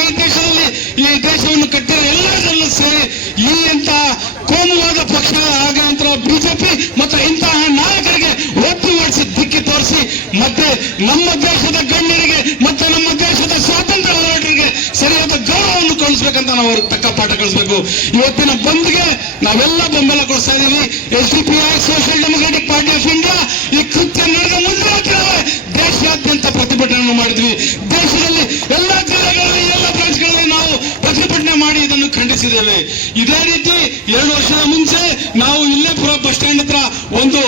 ಈ ದೇಶವನ್ನು ಕಟ್ಟಿರೋ ಎಲ್ಲರಲ್ಲೂ ಸೇರಿ ಈ ಇಂತಹ ಕೋಮುವಾದ ಪಕ್ಷಗಳ ಆಗಂತರ ಬಿಜೆಪಿ ಮತ್ತು ಇಂತಹ ನಾಯಕರಿಗೆ ಒತ್ತು ಮಾಡಿಸಿ ದಿಕ್ಕಿ ತೋರಿಸಿ ಮತ್ತೆ ನಮ್ಮ ದೇಶದ ಗಣ್ಯರಿಗೆ ಮತ್ತೆ ನಮ್ಮ ದೇಶದ ಸ್ವಾತಂತ್ರ್ಯ ಹೋರಾಟರಿಗೆ ಸರಿಯಾದ ಗೌರವವನ್ನು ಕಳಿಸ್ಬೇಕಂತ ನಾವು ಅವ್ರಿಗೆ ತಕ್ಕ ಪಾಠ ಕಳಿಸ್ಬೇಕು. ಇವತ್ತಿನ ಬಂದ್ಗೆ ನಾವೆಲ್ಲ ಬೆಂಬಲ ಕೊಡಿಸ್ತಾ ಇದೀವಿ. SDPI social democratic party of India ಈ ಕೃತ್ಯ ನಡೆದ ಮುಂದಿನ ದೇಶಾದ್ಯಂತ ಪ್ರತಿಭಟನೆ ಮಾಡಿದ್ವಿ. ದೇಶದಲ್ಲಿ ಎಲ್ಲ ಜಿಲ್ಲೆಗಳಲ್ಲಿ, ಎಲ್ಲ ಬ್ರಾಂಚ್ಗಳಲ್ಲಿ ನಾವು ಪ್ರತಿಭಟನೆ ಮಾಡಿ ಇದನ್ನು ಖಂಡಿಸಿದ್ದೇವೆ. ಇದೇ ರೀತಿ 2 ವರ್ಷದ ಮುಂಚೆ ನಾವು ಇಲ್ಲೇಪುರ ಬಸ್ ಸ್ಟ್ಯಾಂಡ್ ಹತ್ರ ಒಂದು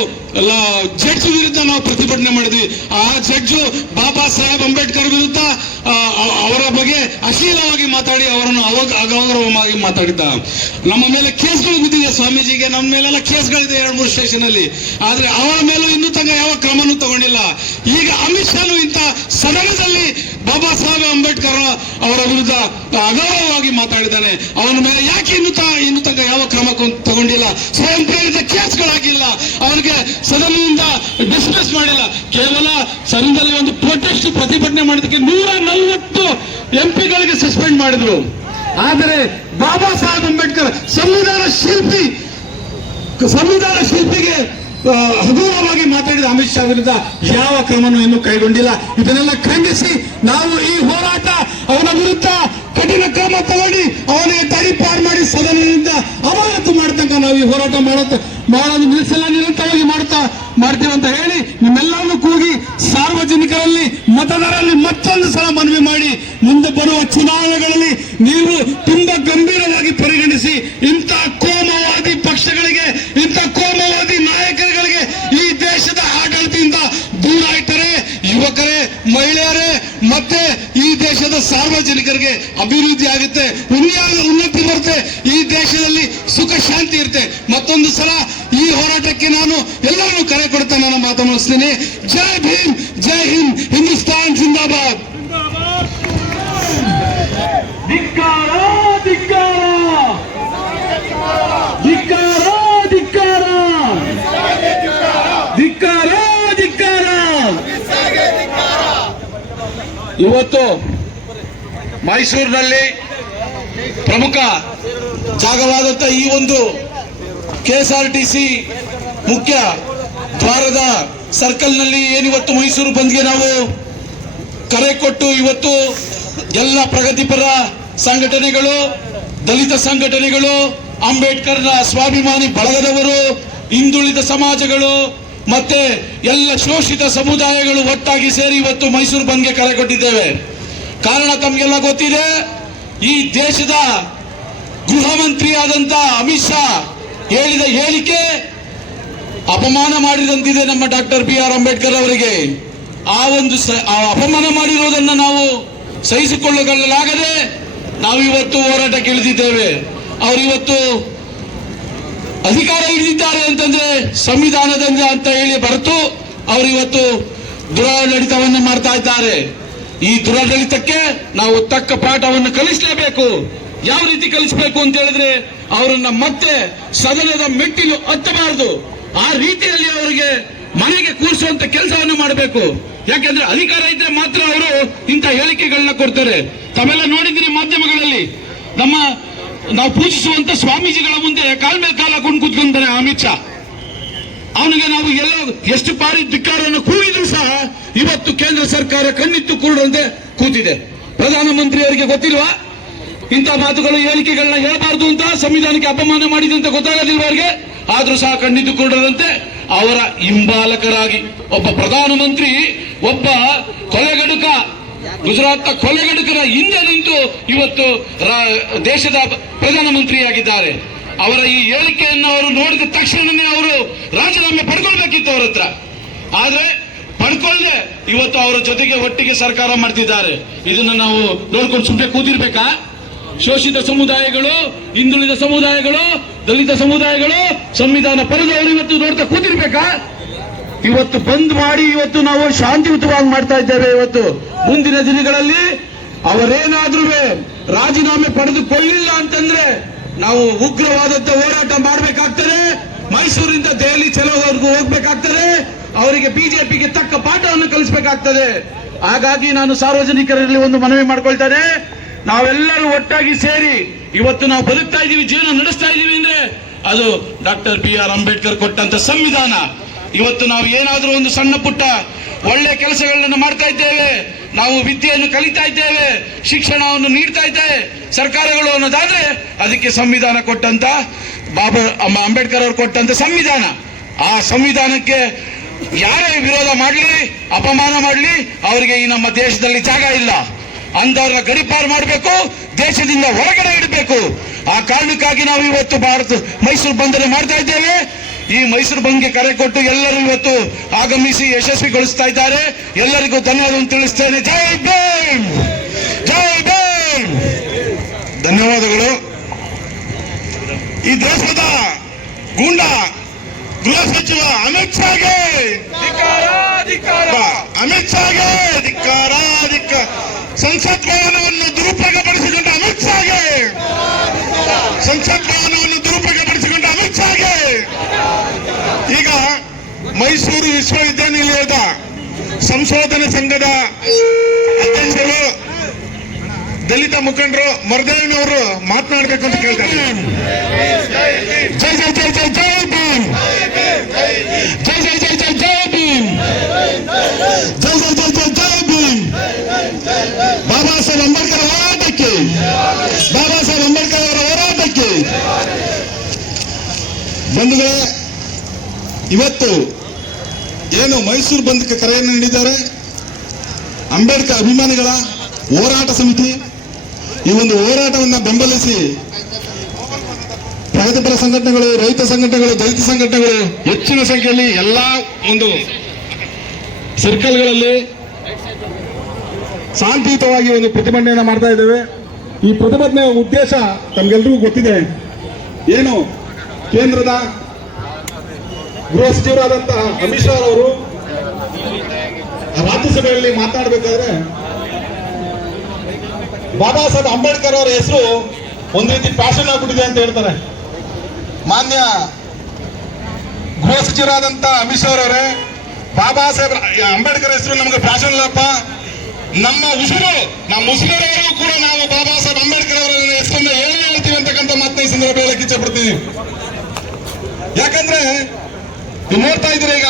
ಜಡ್ಜ್ ವಿರುದ್ಧ ನಾವು ಪ್ರತಿಭಟನೆ ಮಾಡಿದ್ವಿ. ಆ ಜಡ್ಜು ಬಾಬಾ ಸಾಹೇಬ್ ಅಂಬೇಡ್ಕರ್ ವಿರುದ್ಧ ಅವರ ಬಗ್ಗೆ ಅಶ್ಲೀಲವಾಗಿ ಮಾತಾಡಿ ಅವರನ್ನು ಅಗೌರವವಾಗಿ ಮಾತಾಡಿದ್ದ. ನಮ್ಮ ಮೇಲೆ ಕೇಸ್ಗಳು ಬಿದ್ದಿದೆ, ಸ್ವಾಮೀಜಿಗೆ ನಮ್ಮ ಮೇಲೆಲ್ಲ ಕೇಸ್ಗಳಿದೆ 2-3 ಸ್ಟೇಷನ್ ಅಲ್ಲಿ. ಆದ್ರೆ ಅವರ ಮೇಲೂ ಇನ್ನೂ ತನಕ ಯಾವ ಕ್ರಮನೂ ತಗೊಂಡಿಲ್ಲ. ಈಗ ಅಮಿತ್ ಶಾನು ಇಂಥ ಸದನದಲ್ಲಿ ಬಾಬಾ ಸಾಹೇಬ್ ಅಂಬೇಡ್ಕರ್ ಅವರ ವಿರುದ್ಧ ಅಗೌರವವಾಗಿ ಮಾತಾಡಿದ್ದಾನೆ. ಅವನ ಮೇಲೆ ಯಾಕೆ ಇನ್ನೂ ತನಕ ಯಾವ ಕ್ರಮ ತಗೊಂಡಿಲ್ಲ? ಸ್ವಯಂ ಪ್ರೇರಿತ ಕೇಸ್ಗಳಾಗಿಲ್ಲ, ಅವನಿಗೆ ಸದನದಿಂದ ಡಿಸ್ಮಿಸ್ ಮಾಡಿಲ್ಲ. ಕೇವಲ ಸದನದಲ್ಲಿ ಒಂದು ಪ್ರೊಟೆಸ್ಟ್ ಪ್ರತಿಭಟನೆ ಮಾಡಿದಕ್ಕೆ 140 MP ಸಸ್ಪೆಂಡ್ ಮಾಡಿದ್ರು. ಆದರೆ ಬಾಬಾ ಸಾಹೇಬ್ ಅಂಬೇಡ್ಕರ್ ಸಂವಿಧಾನ ಶಿಲ್ಪಿಗೆ ಹಗುರವಾಗಿ ಮಾತಾಡಿದ ಅಮಿತ್ ಶಾ ವಿರುದ್ಧ ಯಾವ ಕ್ರಮನೂ ಇನ್ನೂ ಕೈಗೊಂಡಿಲ್ಲ. ಇದನ್ನೆಲ್ಲ ಖಂಡಿಸಿ ನಾವು ಈ ಹೋರಾಟ, ಅವನ ವಿರುದ್ಧ ಕಠಿಣ ಕ್ರಮ ತಗೊಂಡು ಅವನಿಗೆ ತಡಿಪಾರು ಮಾಡಿ ಸದನದಿಂದ ಅಮಾನತು ಮಾಡ್ತಂಕ ನಾವು ಈ ಹೋರಾಟ ಮಾಡೋದು ನಿಲ್ಲಿಸಲ್ಲ, ನಿರಂತರವಾಗಿ ಮಾಡ್ತೀವಿ ಅಂತ ಹೇಳಿ ನಿಮ್ಮೆಲ್ಲರನ್ನು ಕೂಗಿ ಸಾರ್ವಜನಿಕರಲ್ಲಿ, ಮತದಾರರಲ್ಲಿ ಮತ್ತೊಂದು ಸಲ ಮನವಿ ಮಾಡಿ ಮುಂದೆ ಬರುವ ಚುನಾವಣೆಗಳಲ್ಲಿ ನೀವು ತುಂಬಾ ಗಂಭೀರವಾಗಿ ಪರಿಗಣಿಸಿ ಇಂಥ ಕೋಮವಾದ ಮತ್ತೆ ಈ ದೇಶದ ಸಾರ್ವಜನಿಕರಿಗೆ ಅಭಿವೃದ್ಧಿ ಆಗುತ್ತೆ, ಉನ್ನತಿ ಬರುತ್ತೆ, ಈ ದೇಶದಲ್ಲಿ ಸುಖ ಶಾಂತಿ ಇರುತ್ತೆ. ಮತ್ತೊಂದು ಸಲ ಈ ಹೋರಾಟಕ್ಕೆ ನಾನು ಎಲ್ಲರೂ ಕರೆ ಕೊಡ್ತಾ ನಾನು ಮಾತು ಮುಗಿಸ್ತೀನಿ. ಜೈ ಭೀಮ್, ಜೈ ಹಿಂದ್, ಹಿಂದೂಸ್ತಾನ್ ಜಿಂದಾಬಾದ್. ಧಿಕ್ಕಾರ ಧಿಕ್ಕಾರ ಧಿಕ್ಕಾರ ಧಿಕ್ಕಾರ ಧಿಕ್ಕಾರ ಧಿಕ್ಕಾರ. ಇವತ್ತು ಮೈಸೂರಿನಲ್ಲಿ ಪ್ರಮುಖ ಜಾಗವಾದಂತ ಈ ಒಂದು KSRTC ಮುಖ್ಯ ದ್ವಾರದ ಸರ್ಕಲ್ನಲ್ಲಿ ಏನಿವತ್ತು ಮೈಸೂರು ಬಂದ್ಗೆ ನಾವು ಕರೆ ಕೊಟ್ಟು ಇವತ್ತು ಎಲ್ಲ ಪ್ರಗತಿಪರ ಸಂಘಟನೆಗಳು, ದಲಿತ ಸಂಘಟನೆಗಳು, ಅಂಬೇಡ್ಕರ್ನ ಸ್ವಾಭಿಮಾನಿ ಬಳಗದವರು, ಹಿಂದುಳಿದ ಸಮಾಜಗಳು ಮತ್ತೆ ಎಲ್ಲ ಶೋಷಿತ ಸಮುದಾಯಗಳು ಒಟ್ಟಾಗಿ ಸೇರಿ ಇವತ್ತು ಮೈಸೂರು ಬಂದ್ಗೆ ಕರೆ ಕೊಟ್ಟಿದ್ದೇವೆ. ಕಾರಣ ತಮಗೆಲ್ಲ ಗೊತ್ತಿದೆ, ಈ ದೇಶದ ಗೃಹ ಮಂತ್ರಿ ಆದಂತ ಅಮಿತ್ ಶಾ ಹೇಳಿದ ಹೇಳಿಕೆ ಅಪಮಾನ ಮಾಡಿದಂತಿದೆ ನಮ್ಮ ಡಾಕ್ಟರ್ BR ಅಂಬೇಡ್ಕರ್ ಅವರಿಗೆ. ಆ ಅಪಮಾನ ಮಾಡಿರುವುದನ್ನು ನಾವು ಸಹಿಸಿಕೊಳ್ಳಲಾಗದೆ ನಾವು ಇವತ್ತು ಹೋರಾಟಕ್ಕೆ ಇಳಿದಿದ್ದೇವೆ. ಅವರಿವತ್ತು ಅಧಿಕಾರ ಹಿಡಿದಿದ್ದಾರೆ ಅಂತಂದ್ರೆ ಸಂವಿಧಾನದಿಂದ ಅಂತ ಹೇಳಿ ಹೊರತು ಅವರಿವತ್ತು ದುರಾಡಳಿತವನ್ನು ಮಾಡ್ತಾ ಇದ್ದಾರೆ. ಈ ದುರಾಡಳಿತಕ್ಕೆ ನಾವು ತಕ್ಕ ಪಾಠವನ್ನು ಕಲಿಸಲೇಬೇಕು. ಯಾವ ರೀತಿ ಕಲಿಸಬೇಕು ಅಂತ ಹೇಳಿದ್ರೆ ಅವರನ್ನ ಮತ್ತೆ ಸದನದ ಮೆಟ್ಟಿಲು ಹತ್ತಬಾರದು, ಆ ರೀತಿಯಲ್ಲಿ ಅವರಿಗೆ ಮನೆಗೆ ಕೂರಿಸುವಂತ ಕೆಲಸವನ್ನು ಮಾಡಬೇಕು. ಯಾಕೆಂದ್ರೆ ಅಧಿಕಾರ ಇದ್ರೆ ಮಾತ್ರ ಅವರು ಇಂಥ ಹೇಳಿಕೆಗಳನ್ನ ಕೊಡ್ತಾರೆ. ತಾವೆಲ್ಲ ನೋಡಿದ್ದೀರಿ ಮಾಧ್ಯಮಗಳಲ್ಲಿ, ನಾವು ಪೂಜಿಸುವಂತ ಸ್ವಾಮೀಜಿಗಳ ಮುಂದೆ ಕಾಲ್ ಮೇಲೆ ಕಾಲ ಹಾಕೊಂಡು ಕೂತ್ಕೊಂತಾರೆ ಅಮಿತ್ ಶಾ. ಅವನಿಗೆ ನಾವು ಎಲ್ಲ ಎಷ್ಟು ಬಾರಿ ಧಿಕ್ಕಾರವನ್ನು ಕೂಗಿದ್ರು ಸಹ ಇವತ್ತು ಕೇಂದ್ರ ಸರ್ಕಾರ ಕಣ್ಣಿತ್ತು ಕೂಡಂತೆ ಕೂತಿದೆ. ಪ್ರಧಾನಮಂತ್ರಿ ಅವರಿಗೆ ಗೊತ್ತಿಲ್ವಾ ಇಂಥ ಮಾತುಗಳು ಹೇಳಿಕೆಗಳನ್ನ ಹೇಳಬಾರದು ಅಂತ, ಸಂವಿಧಾನಕ್ಕೆ ಅಪಮಾನ ಮಾಡಿದೆ ಅಂತ ಗೊತ್ತಾಗೋದಿಲ್ವ ಅವರಿಗೆ? ಆದ್ರೂ ಸಹ ಕಣ್ಣಿದ್ದು ಕೂಡದಂತೆ ಅವರ ಹಿಂಬಾಲಕರಾಗಿ ಒಬ್ಬ ಪ್ರಧಾನಮಂತ್ರಿ, ಒಬ್ಬ ಕೊಲೆಗಡುಕ, ಗುಜರಾತ್ ಕೊಲೆಗಡುಕರ ಹಿಂದೆ ನಿಂತು ಇವತ್ತು ದೇಶದ ಪ್ರಧಾನಮಂತ್ರಿಯಾಗಿದ್ದಾರೆ. ಅವರ ಈ ಹೇಳಿಕೆಯನ್ನು ಅವರು ನೋಡಿದ ತಕ್ಷಣವೇ ಅವರು ರಾಜೀನಾಮೆ ಪಡ್ಕೊಳ್ಬೇಕಿತ್ತು ಅವರ ಹತ್ರ. ಆದ್ರೆ ಪಡ್ಕೊಳ್ಳದೆ ಇವತ್ತು ಅವರ ಜೊತೆಗೆ ಒಟ್ಟಿಗೆ ಸರ್ಕಾರ ಮಾಡ್ತಿದ್ದಾರೆ. ಇದನ್ನ ನಾವು ನೋಡ್ಕೊಂಡು ಸುಮ್ಮನೆ ಕೂತಿರ್ಬೇಕಾ? ಶೋಷಿತ ಸಮುದಾಯಗಳು, ಹಿಂದುಳಿದ ಸಮುದಾಯಗಳು, ದಲಿತ ಸಮುದಾಯಗಳು, ಸಂವಿಧಾನ ಪರದವರು ಇವತ್ತು ನೋಡ್ತಾ ಕೂತಿರ್ಬೇಕಾ? ಇವತ್ತು ಬಂದ್ ಮಾಡಿ ಇವತ್ತು ನಾವು ಶಾಂತಿಯುತವಾಗಿ ಮಾಡ್ತಾ ಇದ್ದೇವೆ. ಇವತ್ತು ಮುಂದಿನ ದಿನಗಳಲ್ಲಿ ಅವರೇನಾದ್ರೂ ರಾಜೀನಾಮೆ ಪಡೆದುಕೊಳ್ಳಿಲ್ಲ ಅಂತಂದ್ರೆ ನಾವು ಉಗ್ರವಾದಂತ ಹೋರಾಟ ಮಾಡಬೇಕಾಗ್ತದೆ. ಮೈಸೂರಿಂದ ದೆಹಲಿ ಚಲೋವರೆಗೂ ಹೋಗ್ಬೇಕಾಗ್ತದೆ. ಅವರಿಗೆ ಬಿಜೆಪಿಗೆ ತಕ್ಕ ಪಾಠವನ್ನು ಕಲಿಸಬೇಕಾಗ್ತದೆ. ಹಾಗಾಗಿ ನಾನು ಸಾರ್ವಜನಿಕರಲ್ಲಿ ಒಂದು ಮನವಿ ಮಾಡ್ಕೊಳ್ತೇನೆ, ನಾವೆಲ್ಲರೂ ಒಟ್ಟಾಗಿ ಸೇರಿ ಇವತ್ತು ನಾವು ಬದುಕ್ತಾ ಇದ್ದೀವಿ, ಜೀವನ ನಡೆಸ್ತಾ ಇದ್ದೀವಿ ಅಂದ್ರೆ ಅದು ಡಾಕ್ಟರ್ BR ಅಂಬೇಡ್ಕರ್ ಕೊಟ್ಟಂತ ಸಂವಿಧಾನ. ಇವತ್ತು ನಾವು ಏನಾದ್ರೂ ಒಂದು ಸಣ್ಣ ಪುಟ್ಟ ಒಳ್ಳೆ ಕೆಲಸಗಳನ್ನು ಮಾಡ್ತಾ ಇದ್ದೇವೆ, ನಾವು ವಿದ್ಯೆಯನ್ನು ಕಲಿತಾ ಇದ್ದೇವೆ, ಶಿಕ್ಷಣವನ್ನು ನೀಡ್ತಾ ಇದ್ದೇವೆ ಸರ್ಕಾರಗಳು ಅನ್ನೋದಾದ್ರೆ ಅದಕ್ಕೆ ಸಂವಿಧಾನ ಕೊಟ್ಟಂತ ಅಂಬೇಡ್ಕರ್ ಅವರು ಕೊಟ್ಟಂತ ಸಂವಿಧಾನ. ಆ ಸಂವಿಧಾನಕ್ಕೆ ಯಾರೇ ವಿರೋಧ ಮಾಡಲಿ, ಅಪಮಾನ ಮಾಡಲಿ, ಅವರಿಗೆ ಈ ನಮ್ಮ ದೇಶದಲ್ಲಿ ಜಾಗ ಇಲ್ಲ. ಅಂದವ್ರನ್ನ ಗಡಿಪಾರು ಮಾಡಬೇಕು, ದೇಶದಿಂದ ಹೊರಗಡೆ ಇಡಬೇಕು. ಆ ಕಾರಣಕ್ಕಾಗಿ ನಾವು ಇವತ್ತು ಮೈಸೂರು ಬಂದನ್ನು ಮಾಡ್ತಾ ಇದ್ದೇವೆ. ಈ ಮೈಸೂರು ಬಂದ್ಗೆ ಕರೆ ಕೊಟ್ಟು ಎಲ್ಲರೂ ಇವತ್ತು ಆಗಮಿಸಿ ಯಶಸ್ವಿಗೊಳಿಸ್ತಾ ಇದ್ದಾರೆ. ಎಲ್ಲರಿಗೂ ಧನ್ಯವಾದವನ್ನು ತಿಳಿಸ್ತೇನೆ. ಜೈ ಭೀಮ್, ಜೈ ಭೀಮ್. ಧನ್ಯವಾದಗಳು. ಈ ದೇಶದ ಗೂಂಡ ಗೃಹ ಸಚಿವ ಅಮಿತ್ ಶಾಗೆ ಅಮಿತ್ ಶಾಗೆ ಧಿಕ್ಕಾರ, ಧಿಕ್ಕಾರ. ಸಂಸತ್ ಭವನವನ್ನು ದುರುಪಯೋಗಪಡಿಸಿಕೊಂಡ ಅಮಿತ್ ಶಾಗೆ, ಸಂಸತ್ ಭವನವನ್ನು ದುರುಪಯೋಗಪಡಿಸಿಕೊಂಡ ಅಮಿತ್ ಶಾಗೆ. ಈಗ ಮೈಸೂರು ವಿಶ್ವವಿದ್ಯಾನಿಲಯದ ಸಂಶೋಧನೆ ಸಂಘದ ಅಧ್ಯಕ್ಷರು, ದಲಿತ ಮುಖಂಡರು ಮರದೇವನವರು ಮಾತನಾಡಬೇಕು ಅಂತ ಕೇಳ್ತಾರೆ. ಜೈ ಜೈ ಜೈ ಜೈ ಜೈ ಭೀಮ್, ಜೈ ಜೈ ಜೈ ಜೈ ಜೈ ಭೀಮ್, ಜೈ ಜೈ ಜೈ ಜೈ ಜೈ ಭೀಮ್. ಬಾಬಾ ಸಾಹೇಬ್ ಅಂಬೇಡ್ಕರ್ ಹೋರಾಟಕ್ಕೆ, ಬಾಬಾ ಸಾಹೇಬ್ ಅಂಬೇಡ್ಕರ್ ಅವರ ಹೋರಾಟಕ್ಕೆ. ಬಂಧುಗಳೇ, ಇವತ್ತು ಏನು ಮೈಸೂರು ಬಂದ್ಗೆ ಕರೆಯನ್ನು ನೀಡಿದ್ದಾರೆ ಅಂಬೇಡ್ಕರ್ ಅಭಿಮಾನಿಗಳ ಹೋರಾಟ ಸಮಿತಿ. ಈ ಒಂದು ಹೋರಾಟವನ್ನು ಬೆಂಬಲಿಸಿ ಪ್ರಗತಿಪರ ಸಂಘಟನೆಗಳು, ರೈತ ಸಂಘಟನೆಗಳು, ದಲಿತ ಸಂಘಟನೆಗಳು ಹೆಚ್ಚಿನ ಸಂಖ್ಯೆಯಲ್ಲಿ ಎಲ್ಲಾ ಒಂದು ಸರ್ಕಲ್ಗಳಲ್ಲಿ ಶಾಂತಿಯುತವಾಗಿ ಒಂದು ಪ್ರತಿಭಟನೆಯನ್ನು ಮಾಡ್ತಾ ಇದ್ದೇವೆ. ಈ ಪ್ರತಿಭಟನೆಯ ಉದ್ದೇಶ ತಮಗೆಲ್ಲರಿಗೂ ಗೊತ್ತಿದೆ. ಏನು ಕೇಂದ್ರದ ಗೃಹ ಸಚಿವರಾದಂತಹ ಅಮಿತ್ ಶಾ ಅವರು ರಾಜ್ಯಸಭೆಯಲ್ಲಿ ಮಾತನಾಡಬೇಕಾದ್ರೆ ಬಾಬಾ ಸಾಹೇಬ್ ಅಂಬೇಡ್ಕರ್ ಅವರ ಹೆಸರು ಒಂದು ರೀತಿ ಫ್ಯಾಷನ್ ಆಗ್ಬಿಟ್ಟಿದೆ ಅಂತ ಹೇಳ್ತಾರೆ. ಮಾನ್ಯ ಗೃಹ ಸಚಿವರಾದಂತ ಅಮಿತ್ ಶಾ ಅವರೇ, ಬಾಬಾ ಸಾಹೇಬ್ ಅಂಬೇಡ್ಕರ್ ಹೆಸರು ನಮಗೆ ಫ್ಯಾಷನ್ ಇಲ್ಲಪ್ಪ, ನಮ್ಮ ಉಸಿರು ನಮ್ಮ ಮುಸ್ಲಿಮರು ಕೂಡ ನಾವು ಬಾಬಾ ಸಾಹೇಬ್ ಅಂಬೇಡ್ಕರ್ ಅವರ ಹೆಸರನ್ನ ಹೇಳ್ತೀವಿ ಅಂತಕ್ಕಂಥ ಮಾತನ್ನ ಈ ಸಂದರ್ಭ ಹೇಳಕ್ಕೆ ಇಚ್ಛಪಡ್ತೀನಿ. ಯಾಕಂದ್ರೆ ನೀವು ನೋಡ್ತಾ ಇದ್ದೀರಿ, ಈಗ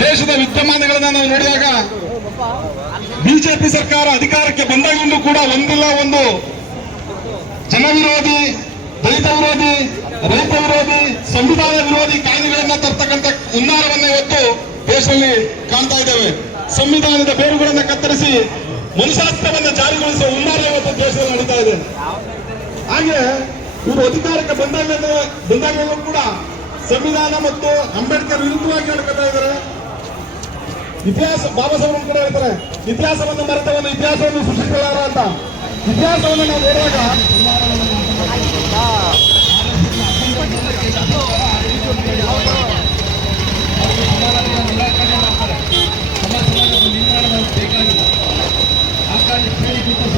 ದೇಶದ ವಿದ್ಯಮಾನಗಳನ್ನ ನಾವು ನೋಡಿದಾಗ ಬಿಜೆಪಿ ಸರ್ಕಾರ ಅಧಿಕಾರಕ್ಕೆ ಬಂದಾಗಿಂದು ಕೂಡ ಒಂದಿಲ್ಲ ಒಂದು ಜನ ವಿರೋಧಿ, ದಲಿತ ವಿರೋಧಿ, ರೈತ ವಿರೋಧಿ, ಸಂವಿಧಾನ ವಿರೋಧಿ ಕಾಯ್ದೆಗಳನ್ನ ತರ್ತಕ್ಕಂಥ ಹುನ್ನಾರವನ್ನ ಇವತ್ತು ದೇಶದಲ್ಲಿ ಕಾಣ್ತಾ ಇದ್ದೇವೆ. ಸಂವಿಧಾನದ ಬೇರುಗಳನ್ನ ಕತ್ತರಿಸಿ ಮನುಷ್ಯಾಸ್ತ್ರವನ್ನ ಜಾರಿಗೊಳಿಸುವ ಹುನ್ನಾರ ಇವತ್ತು ದೇಶದಲ್ಲಿ ನಡೀತಾ ಇದೆ. ಹಾಗೆ ಇವರು ಅಧಿಕಾರಕ್ಕೆ ಬಂದಾಗಲೂ ಕೂಡ ಸಂವಿಧಾನ ಮತ್ತು ಅಂಬೇಡ್ಕರ್ ವಿರುದ್ಧವಾಗಿ ನಡ್ಕೊತಾ ಇದ್ದಾರೆ. ಇತಿಹಾಸ ಬಾಬಾ ಸಾಹೇಬ್ ಕೂಡ ಹೇಳ್ತಾರೆ, ಇತಿಹಾಸವನ್ನು ಮರೆತವನು ಇತಿಹಾಸವನ್ನು ಸೃಷ್ಟಿಸಲಾರ ಅಂತ. ಇತಿಹಾಸವನ್ನು ನಾವು ನೋಡುವಾಗ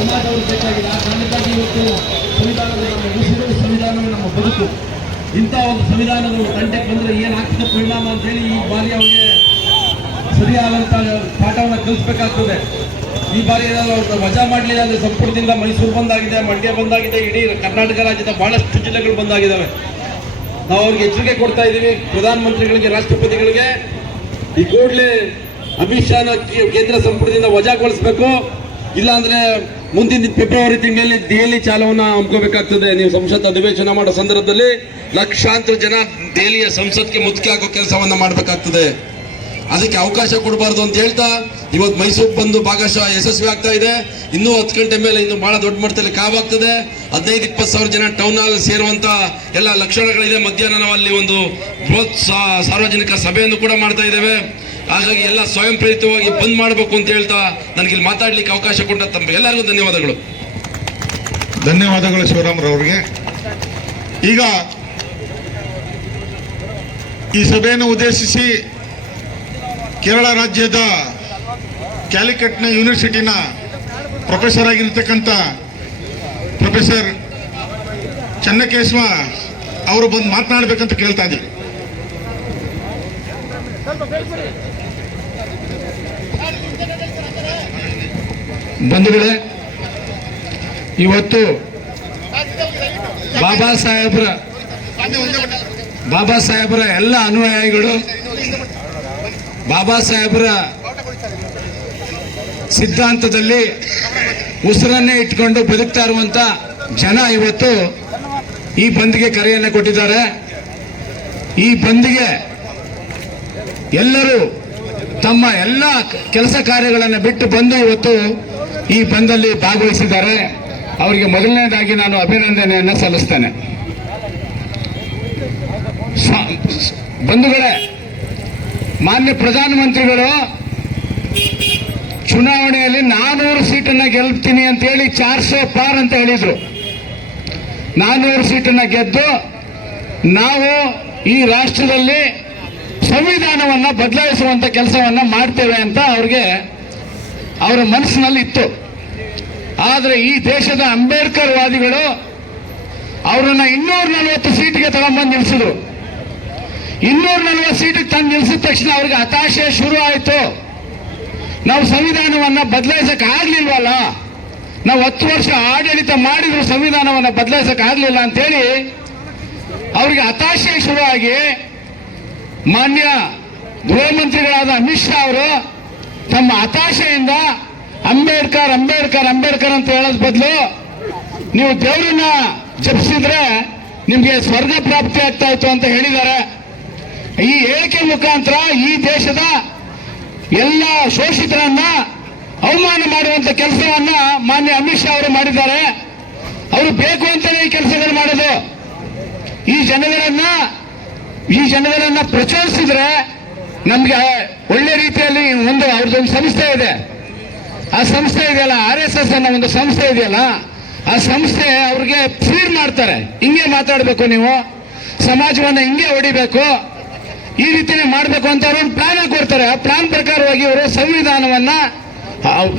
ಸಮಾಜವರು ಬೇಕಾಗಿದೆ. ಆ ಕಾರಣಕ್ಕಾಗಿ ಇವತ್ತು ಸಂವಿಧಾನವೇ ನಮ್ಮ ಬದುಕು. ಇಂಥ ಒಂದು ಸಂವಿಧಾನಗಳು ತಂಟೆಗೆ ಬಂದರೆ ಏನಾಗ್ತದೆ ಪರಿಣಾಮ ಅಂತೇಳಿ ಈ ಬಾರಿ ಅವರಿಗೆ ಸರಿಯಾದಂಥ ಪಾಠವನ್ನು ಕಲಿಸ್ಬೇಕಾಗ್ತದೆ. ಈ ಬಾರಿ ಏನಾದರೂ ಅವ್ರನ್ನ ವಜಾ ಮಾಡಲಿಲ್ಲ ಅಂದರೆ ಸಂಪುಟದಿಂದ ಮೈಸೂರು ಬಂದಾಗಿದೆ, ಮಂಡ್ಯ ಬಂದಾಗಿದೆ, ಇಡೀ ಕರ್ನಾಟಕ ರಾಜ್ಯದ ಬಹಳಷ್ಟು ಜಿಲ್ಲೆಗಳು ಬಂದಾಗಿದ್ದಾವೆ. ನಾವು ಅವ್ರಿಗೆ ಎಚ್ಚರಿಕೆ ಕೊಡ್ತಾ ಇದ್ದೀವಿ, ಪ್ರಧಾನಮಂತ್ರಿಗಳಿಗೆ, ರಾಷ್ಟ್ರಪತಿಗಳಿಗೆ ಈ ಕೂಡಲೇ ಅಮಿತ್ ಶಾನ ಕೇಂದ್ರ ಸಂಪುಟದಿಂದ ವಜಾಗೊಳಿಸಬೇಕು. ಇಲ್ಲಾಂದ್ರೆ ಮುಂದಿನ ಫೆಬ್ರವರಿ ತಿಂಗಳಲ್ಲಿ ದೆಹಲಿ ಚಾಲವನ್ನು ಹಮ್ಮಿಕೋಬೇಕಾಗ್ತದೆ. ನೀವು ಸಂಸತ್ ಅಧಿವೇಶನ ಮಾಡೋ ಸಂದರ್ಭದಲ್ಲಿ ಲಕ್ಷಾಂತರ ಜನ ದೆಹಲಿಯ ಸಂಸತ್ಗೆ ಮುತ್ತಿಗೆ ಹಾಕೋ ಕೆಲಸವನ್ನ ಮಾಡಬೇಕಾಗ್ತದೆ. ಅದಕ್ಕೆ ಅವಕಾಶ ಕೊಡಬಾರ್ದು ಅಂತ ಹೇಳ್ತಾ ಇವತ್ತು ಮೈಸೂರು ಬಂದು ಭಾಗಶಃ ಯಶಸ್ವಿ ಆಗ್ತಾ ಇದೆ. ಇನ್ನೂ 10 ಗಂಟೆ ಮೇಲೆ ಇನ್ನು ಬಹಳ ದೊಡ್ಡ ಮಟ್ಟದಲ್ಲಿ ಕಾವಾಗ್ತದೆ. 15-20 ಸಾವಿರ ಜನ ಟೌನ್ ಹಾಲ್ ಸೇರುವಂತ ಎಲ್ಲ ಲಕ್ಷಣಗಳಿದೆ. ಮಧ್ಯಾಹ್ನ ನಾವು ಅಲ್ಲಿ ಒಂದು ಬೃಹತ್ ಸಾರ್ವಜನಿಕ ಸಭೆಯನ್ನು ಕೂಡ ಮಾಡ್ತಾ ಇದ್ದೇವೆ. ಹಾಗಾಗಿ ಎಲ್ಲ ಸ್ವಯಂ ಪ್ರೇರಿತವಾಗಿ ಬಂದ್ ಮಾಡಬೇಕು ಅಂತ ಹೇಳ್ತಾ ನನಗೆ ಇಲ್ಲಿ ಮಾತಾಡ್ಲಿಕ್ಕೆ ಅವಕಾಶ ಕೊಟ್ಟ ತಮ್ಮ ಎಲ್ಲರಿಗೂ ಧನ್ಯವಾದಗಳು. ಧನ್ಯವಾದಗಳು ಶಿವರಾಮ್ರವರಿಗೆ. ಈಗ ಈ ಸಭೆಯನ್ನು ಉದ್ದೇಶಿಸಿ ಕೇರಳ ರಾಜ್ಯದ ಕ್ಯಾಲಿಕಟ್ನ ಯೂನಿವರ್ಸಿಟಿನ ಪ್ರೊಫೆಸರ್ ಆಗಿರ್ತಕ್ಕಂಥ ಪ್ರೊಫೆಸರ್ ಚನ್ನಕೇಶವ ಅವರು ಬಂದು ಮಾತನಾಡಬೇಕಂತ ಕೇಳ್ತಾ ಇದ್ದೀವಿ. ಬಂಧುಗಳೇ, ಇವತ್ತು ಬಾಬಾ ಸಾಹೇಬರ ಎಲ್ಲ ಅನುಯಾಯಿಗಳು, ಬಾಬಾ ಸಾಹೇಬರ ಸಿದ್ಧಾಂತದಲ್ಲಿ ಉಸಿರನ್ನೇ ಇಟ್ಕೊಂಡು ಬದುಕ್ತಾ ಇರುವಂತ ಜನ ಇವತ್ತು ಈ ಬಂದ್ಗೆ ಕರೆಯನ್ನು ಕೊಟ್ಟಿದ್ದಾರೆ. ಈ ಬಂದ್ಗೆ ಎಲ್ಲರೂ ತಮ್ಮ ಎಲ್ಲ ಕೆಲಸ ಕಾರ್ಯಗಳನ್ನು ಬಿಟ್ಟು ಬಂದು ಇವತ್ತು ಈ ಬಂದಲ್ಲಿ ಭಾಗವಹಿಸಿದ್ದಾರೆ. ಅವರಿಗೆ ಮೊದಲನೇದಾಗಿ ನಾನು ಅಭಿನಂದನೆಯನ್ನು ಸಲ್ಲಿಸ್ತೇನೆ. ಬಂಧುಗಳೇ, ಮಾನ್ಯ ಪ್ರಧಾನಮಂತ್ರಿಗಳು ಚುನಾವಣೆಯಲ್ಲಿ 400 ಸೀಟನ್ನ ಗೆಲ್ತೀನಿ ಅಂತ ಹೇಳಿ 400 ಪಾರ್ ಅಂತ ಹೇಳಿದ್ರು. 400 ಸೀಟನ್ನ ಗೆದ್ದು ನಾವು ಈ ರಾಷ್ಟ್ರದಲ್ಲಿ ಸಂವಿಧಾನವನ್ನ ಬದಲಾಯಿಸುವಂತ ಕೆಲಸವನ್ನ ಮಾಡ್ತೇವೆ ಅಂತ ಅವ್ರಿಗೆ ಅವರ ಮನಸ್ಸಿನಲ್ಲಿ ಇತ್ತು. ಆದರೆ ಈ ದೇಶದ ಅಂಬೇಡ್ಕರ್ ವಾದಿಗಳು ಅವರನ್ನ 240 ಸೀಟ್ಗೆ ತಗೊಂಡ್ಬಂದು ನಿಲ್ಲಿಸಿದ್ರು. 240 ಸೀಟಿಗೆ ತಂದು ನಿಲ್ಲಿಸಿದ ತಕ್ಷಣ ಅವ್ರಿಗೆ ಹತಾಶೆ ಶುರು ಆಯಿತು. ನಾವು ಸಂವಿಧಾನವನ್ನ ಬದಲಾಯಿಸಕ್ ಆಗ್ಲಿಲ್ವಲ್ಲ, ನಾವು 10 ವರ್ಷ ಆಡಳಿತ ಮಾಡಿದ್ರು ಸಂವಿಧಾನವನ್ನ ಬದಲಾಯಿಸಕ್ ಆಗ್ಲಿಲ್ಲ ಅಂತೇಳಿ ಅವ್ರಿಗೆ ಹತಾಶೆ ಶುರುವಾಗಿ ಮಾನ್ಯ ಗೃಹ ಮಂತ್ರಿಗಳಾದ ಅಮಿತ್ ಶಾ ಅವರು ತಮ್ಮ ಹತಾಶೆಯಿಂದ ಅಂಬೇಡ್ಕರ್ ಅಂಬೇಡ್ಕರ್ ಅಂಬೇಡ್ಕರ್ ಅಂತ ಹೇಳೋದ್ ಬದಲು ನೀವು ದೇವರನ್ನ ಜಪಿಸಿದ್ರೆ ನಿಮ್ಗೆ ಸ್ವರ್ಗ ಪ್ರಾಪ್ತಿ ಆಗ್ತಾ ಇತ್ತು ಅಂತ ಹೇಳಿದ್ದಾರೆ. ಈ ಹೇಳಿಕೆ ಮುಖಾಂತರ ಈ ದೇಶದ ಎಲ್ಲ ಶೋಷಿತರನ್ನ ಅವಮಾನ ಮಾಡುವಂತ ಕೆಲಸವನ್ನ ಮಾನ್ಯ ಅಮಿತ್ ಶಾ ಅವರು ಮಾಡಿದ್ದಾರೆ. ಅವರು ಬೇಕು ಅಂತಾನೆ ಈ ಕೆಲಸಗಳು ಮಾಡೋದು. ಈ ಜನಗಳನ್ನ ಪ್ರಚೋದಿಸಿದ್ರೆ ನಮ್ಗೆ ಒಳ್ಳೆ ರೀತಿಯಲ್ಲಿ ಅವ್ರದ್ದೊಂದು ಸಂಸ್ಥೆ ಇದೆ, ಆ ಸಂಸ್ಥೆ ಇದೆಯಲ್ಲ, RSS ಅನ್ನೋ ಒಂದು ಸಂಸ್ಥೆ ಇದೆಯಲ್ಲ, ಆ ಸಂಸ್ಥೆ ಅವ್ರಿಗೆ ಫೀಡ್ ಮಾಡ್ತಾರೆ. ಹಿಂಗೆ ಮಾತಾಡಬೇಕು ನೀವು, ಸಮಾಜವನ್ನ ಹಿಂಗೆ ಹೊಡಿಬೇಕು, ಈ ರೀತಿನೇ ಮಾಡಬೇಕು ಅಂತ ಒಂದು ಪ್ಲಾನ್ ಕೊಡ್ತಾರೆ. ಆ ಪ್ಲಾನ್ ಪ್ರಕಾರವಾಗಿ ಇವರು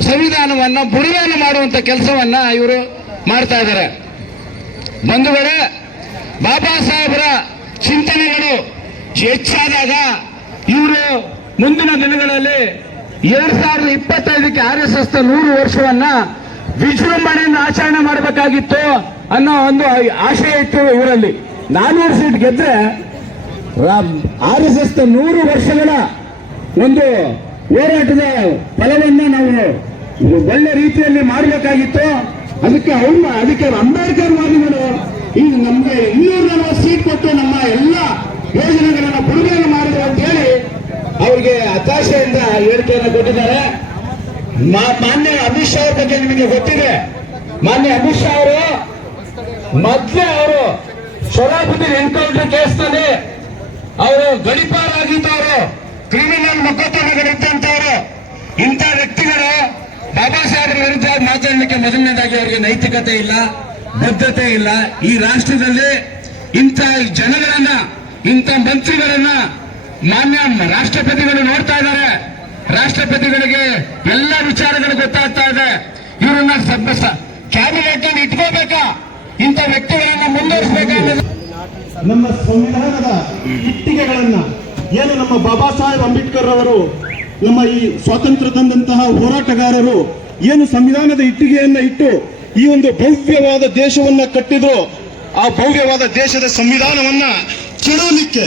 ಸಂವಿಧಾನವನ್ನ ಬುಡಮೇಲ ಮಾಡುವಂತ ಕೆಲಸವನ್ನ ಇವರು ಮಾಡ್ತಾ ಇದ್ದಾರೆ. ಬಂಧುಗಳೇ, ಬಾಬಾ ಸಾಹೇಬರ ಚಿಂತನೆಗಳು ಹೆಚ್ಚಾದಾಗ ಇವರು ಮುಂದಿನ ದಿನಗಳಲ್ಲಿ 2025ಕ್ಕೆ RSS 100 ವರ್ಷವನ್ನ ವಿಜೃಂಭಣೆಯಿಂದ ಆಚರಣೆ ಮಾಡಬೇಕಾಗಿತ್ತು ಅನ್ನೋ ಒಂದು ಆಶಯ ಇತ್ತು ಇವರಲ್ಲಿ. 400 ಸೀಟ್ ಗೆದ್ರೆ RSS 100 ವರ್ಷಗಳ ಒಂದು ಹೋರಾಟದ ಫಲವನ್ನ ನಾವು ಒಳ್ಳೆ ರೀತಿಯಲ್ಲಿ ಮಾಡಬೇಕಾಗಿತ್ತು. ಅದಕ್ಕೆ ಅಂಬೇಡ್ಕರ್ ವಾದಿಗಳು ಈಗ ನಮ್ಗೆ 240 ಸೀಟ್ ಕೊಟ್ಟು ನಮ್ಮ ಎಲ್ಲ ಯೋಜನೆಗಳನ್ನ ಬಿಡುಗಡೆ ಮಾಡಿದ್ರು ಅಂತ ಹೇಳಿ ಅವ್ರಿಗೆ ಹತಾಶೆಯಿಂದ ಹೇಳಿಕೆಯನ್ನು ಕೊಟ್ಟಿದ್ದಾರೆ. ಮಾನ್ಯ ಅಮಿತ್ ಶಾ ಅವ್ರ ಬಗ್ಗೆ ನಿಮಗೆ ಗೊತ್ತಿದೆ. ಮಾನ್ಯ ಅಮಿತ್ ಶಾ ಅವರು ಮೊದಲೇ ಅವರು ಶರಾಬುದ್ದೀನ್ ಎನ್ಕೌಂಟರ್ ಕೇಸ್ನಲ್ಲಿ ಅವರು ಗಡಿಪಾರಾಗಿದ್ದವರು, ಕ್ರಿಮಿನಲ್ ಮೊಕದ್ದಮೆಗಳಿದ್ದಂತವರು. ಇಂಥ ವ್ಯಕ್ತಿಗಳು ಬಾಬಾ ಸಾಹೇಬರ ವಿರುದ್ಧ ಮಾತಾಡಲಿಕ್ಕೆ ಮೊದಲನೇದಾಗಿ ಅವರಿಗೆ ನೈತಿಕತೆ ಇಲ್ಲ, ಬದ್ಧತೆ ಇಲ್ಲ. ಈ ರಾಷ್ಟ್ರದಲ್ಲಿ ಇಂಥ ಜನಗಳನ್ನ, ಇಂಥ ಮಂತ್ರಿಗಳನ್ನ ಮಾನ್ಯ ರಾಷ್ಟ್ರಪತಿಗಳು ನೋಡ್ತಾ ಇದ್ದಾರೆ. ರಾಷ್ಟ್ರಪತಿಗಳಿಗೆ ಎಲ್ಲ ವಿಚಾರಗಳು ಗೊತ್ತಾಗ್ತಾ ಇದೆ. ಇವರನ್ನ ಕ್ಯಾಬಿನೆಟ್ ಅಲ್ಲಿ ಇಟ್ಕೋಬೇಕಾ, ಇಂಥ ವ್ಯಕ್ತಿಗಳನ್ನ ಮುಂದುವರಿಸಬೇಕಾ? ನಮ್ಮ ಸಂವಿಧಾನದ ಇಟ್ಟಿಗೆಗಳನ್ನ ಏನು ನಮ್ಮ ಬಾಬಾ ಸಾಹೇಬ್ ಅಂಬೇಡ್ಕರ್ ಅವರು, ನಮ್ಮ ಈ ಸ್ವಾತಂತ್ರ್ಯ ತಂದಂತಹ ಹೋರಾಟಗಾರರು ಏನು ಸಂವಿಧಾನದ ಇಟ್ಟಿಗೆಯನ್ನ ಇಟ್ಟು ಈ ಒಂದು ಭವ್ಯವಾದ ದೇಶವನ್ನ ಕಟ್ಟಿದ್ರು, ಆ ಭವ್ಯವಾದ ದೇಶದ ಸಂವಿಧಾನವನ್ನ ಕೆಡವಲಿಕ್ಕೆ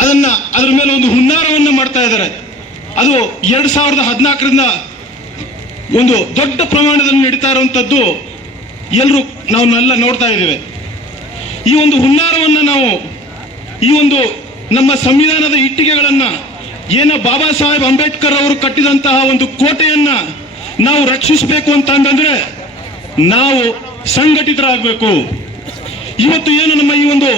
ಅದರ ಮೇಲೆ ಒಂದು ಹುನ್ನಾರವನ್ನ ಮಾಡ್ತಾ ಇದ್ದಾರೆ. ಅದು 2014ರಿಂದ ಒಂದು ದೊಡ್ಡ ಪ್ರಮಾಣದಲ್ಲಿ ನಡೀತಾ ಇರುವಂತದ್ದು ಎಲ್ಲರೂ ನಾವೆಲ್ಲ ನೋಡ್ತಾ ಇದ್ದೇವೆ. ಈ ಒಂದು ಹುನ್ನಾರವನ್ನ ನಾವು, ಈ ಒಂದು ನಮ್ಮ ಸಂವಿಧಾನದ ಇಟ್ಟಿಗೆಗಳನ್ನ, ಏನ ಬಾಬಾ ಸಾಹೇಬ್ ಅಂಬೇಡ್ಕರ್ ಅವರು ಕಟ್ಟಿದಂತಹ ಒಂದು ಕೋಟೆಯನ್ನ ನಾವು ರಕ್ಷಿಸಬೇಕು ಅಂತಂದ್ರೆ ನಾವು ಸಂಘಟಿತರಾಗಬೇಕು. ಇವತ್ತು ಏನು ನಮ್ಮ ಈ ಒಂದು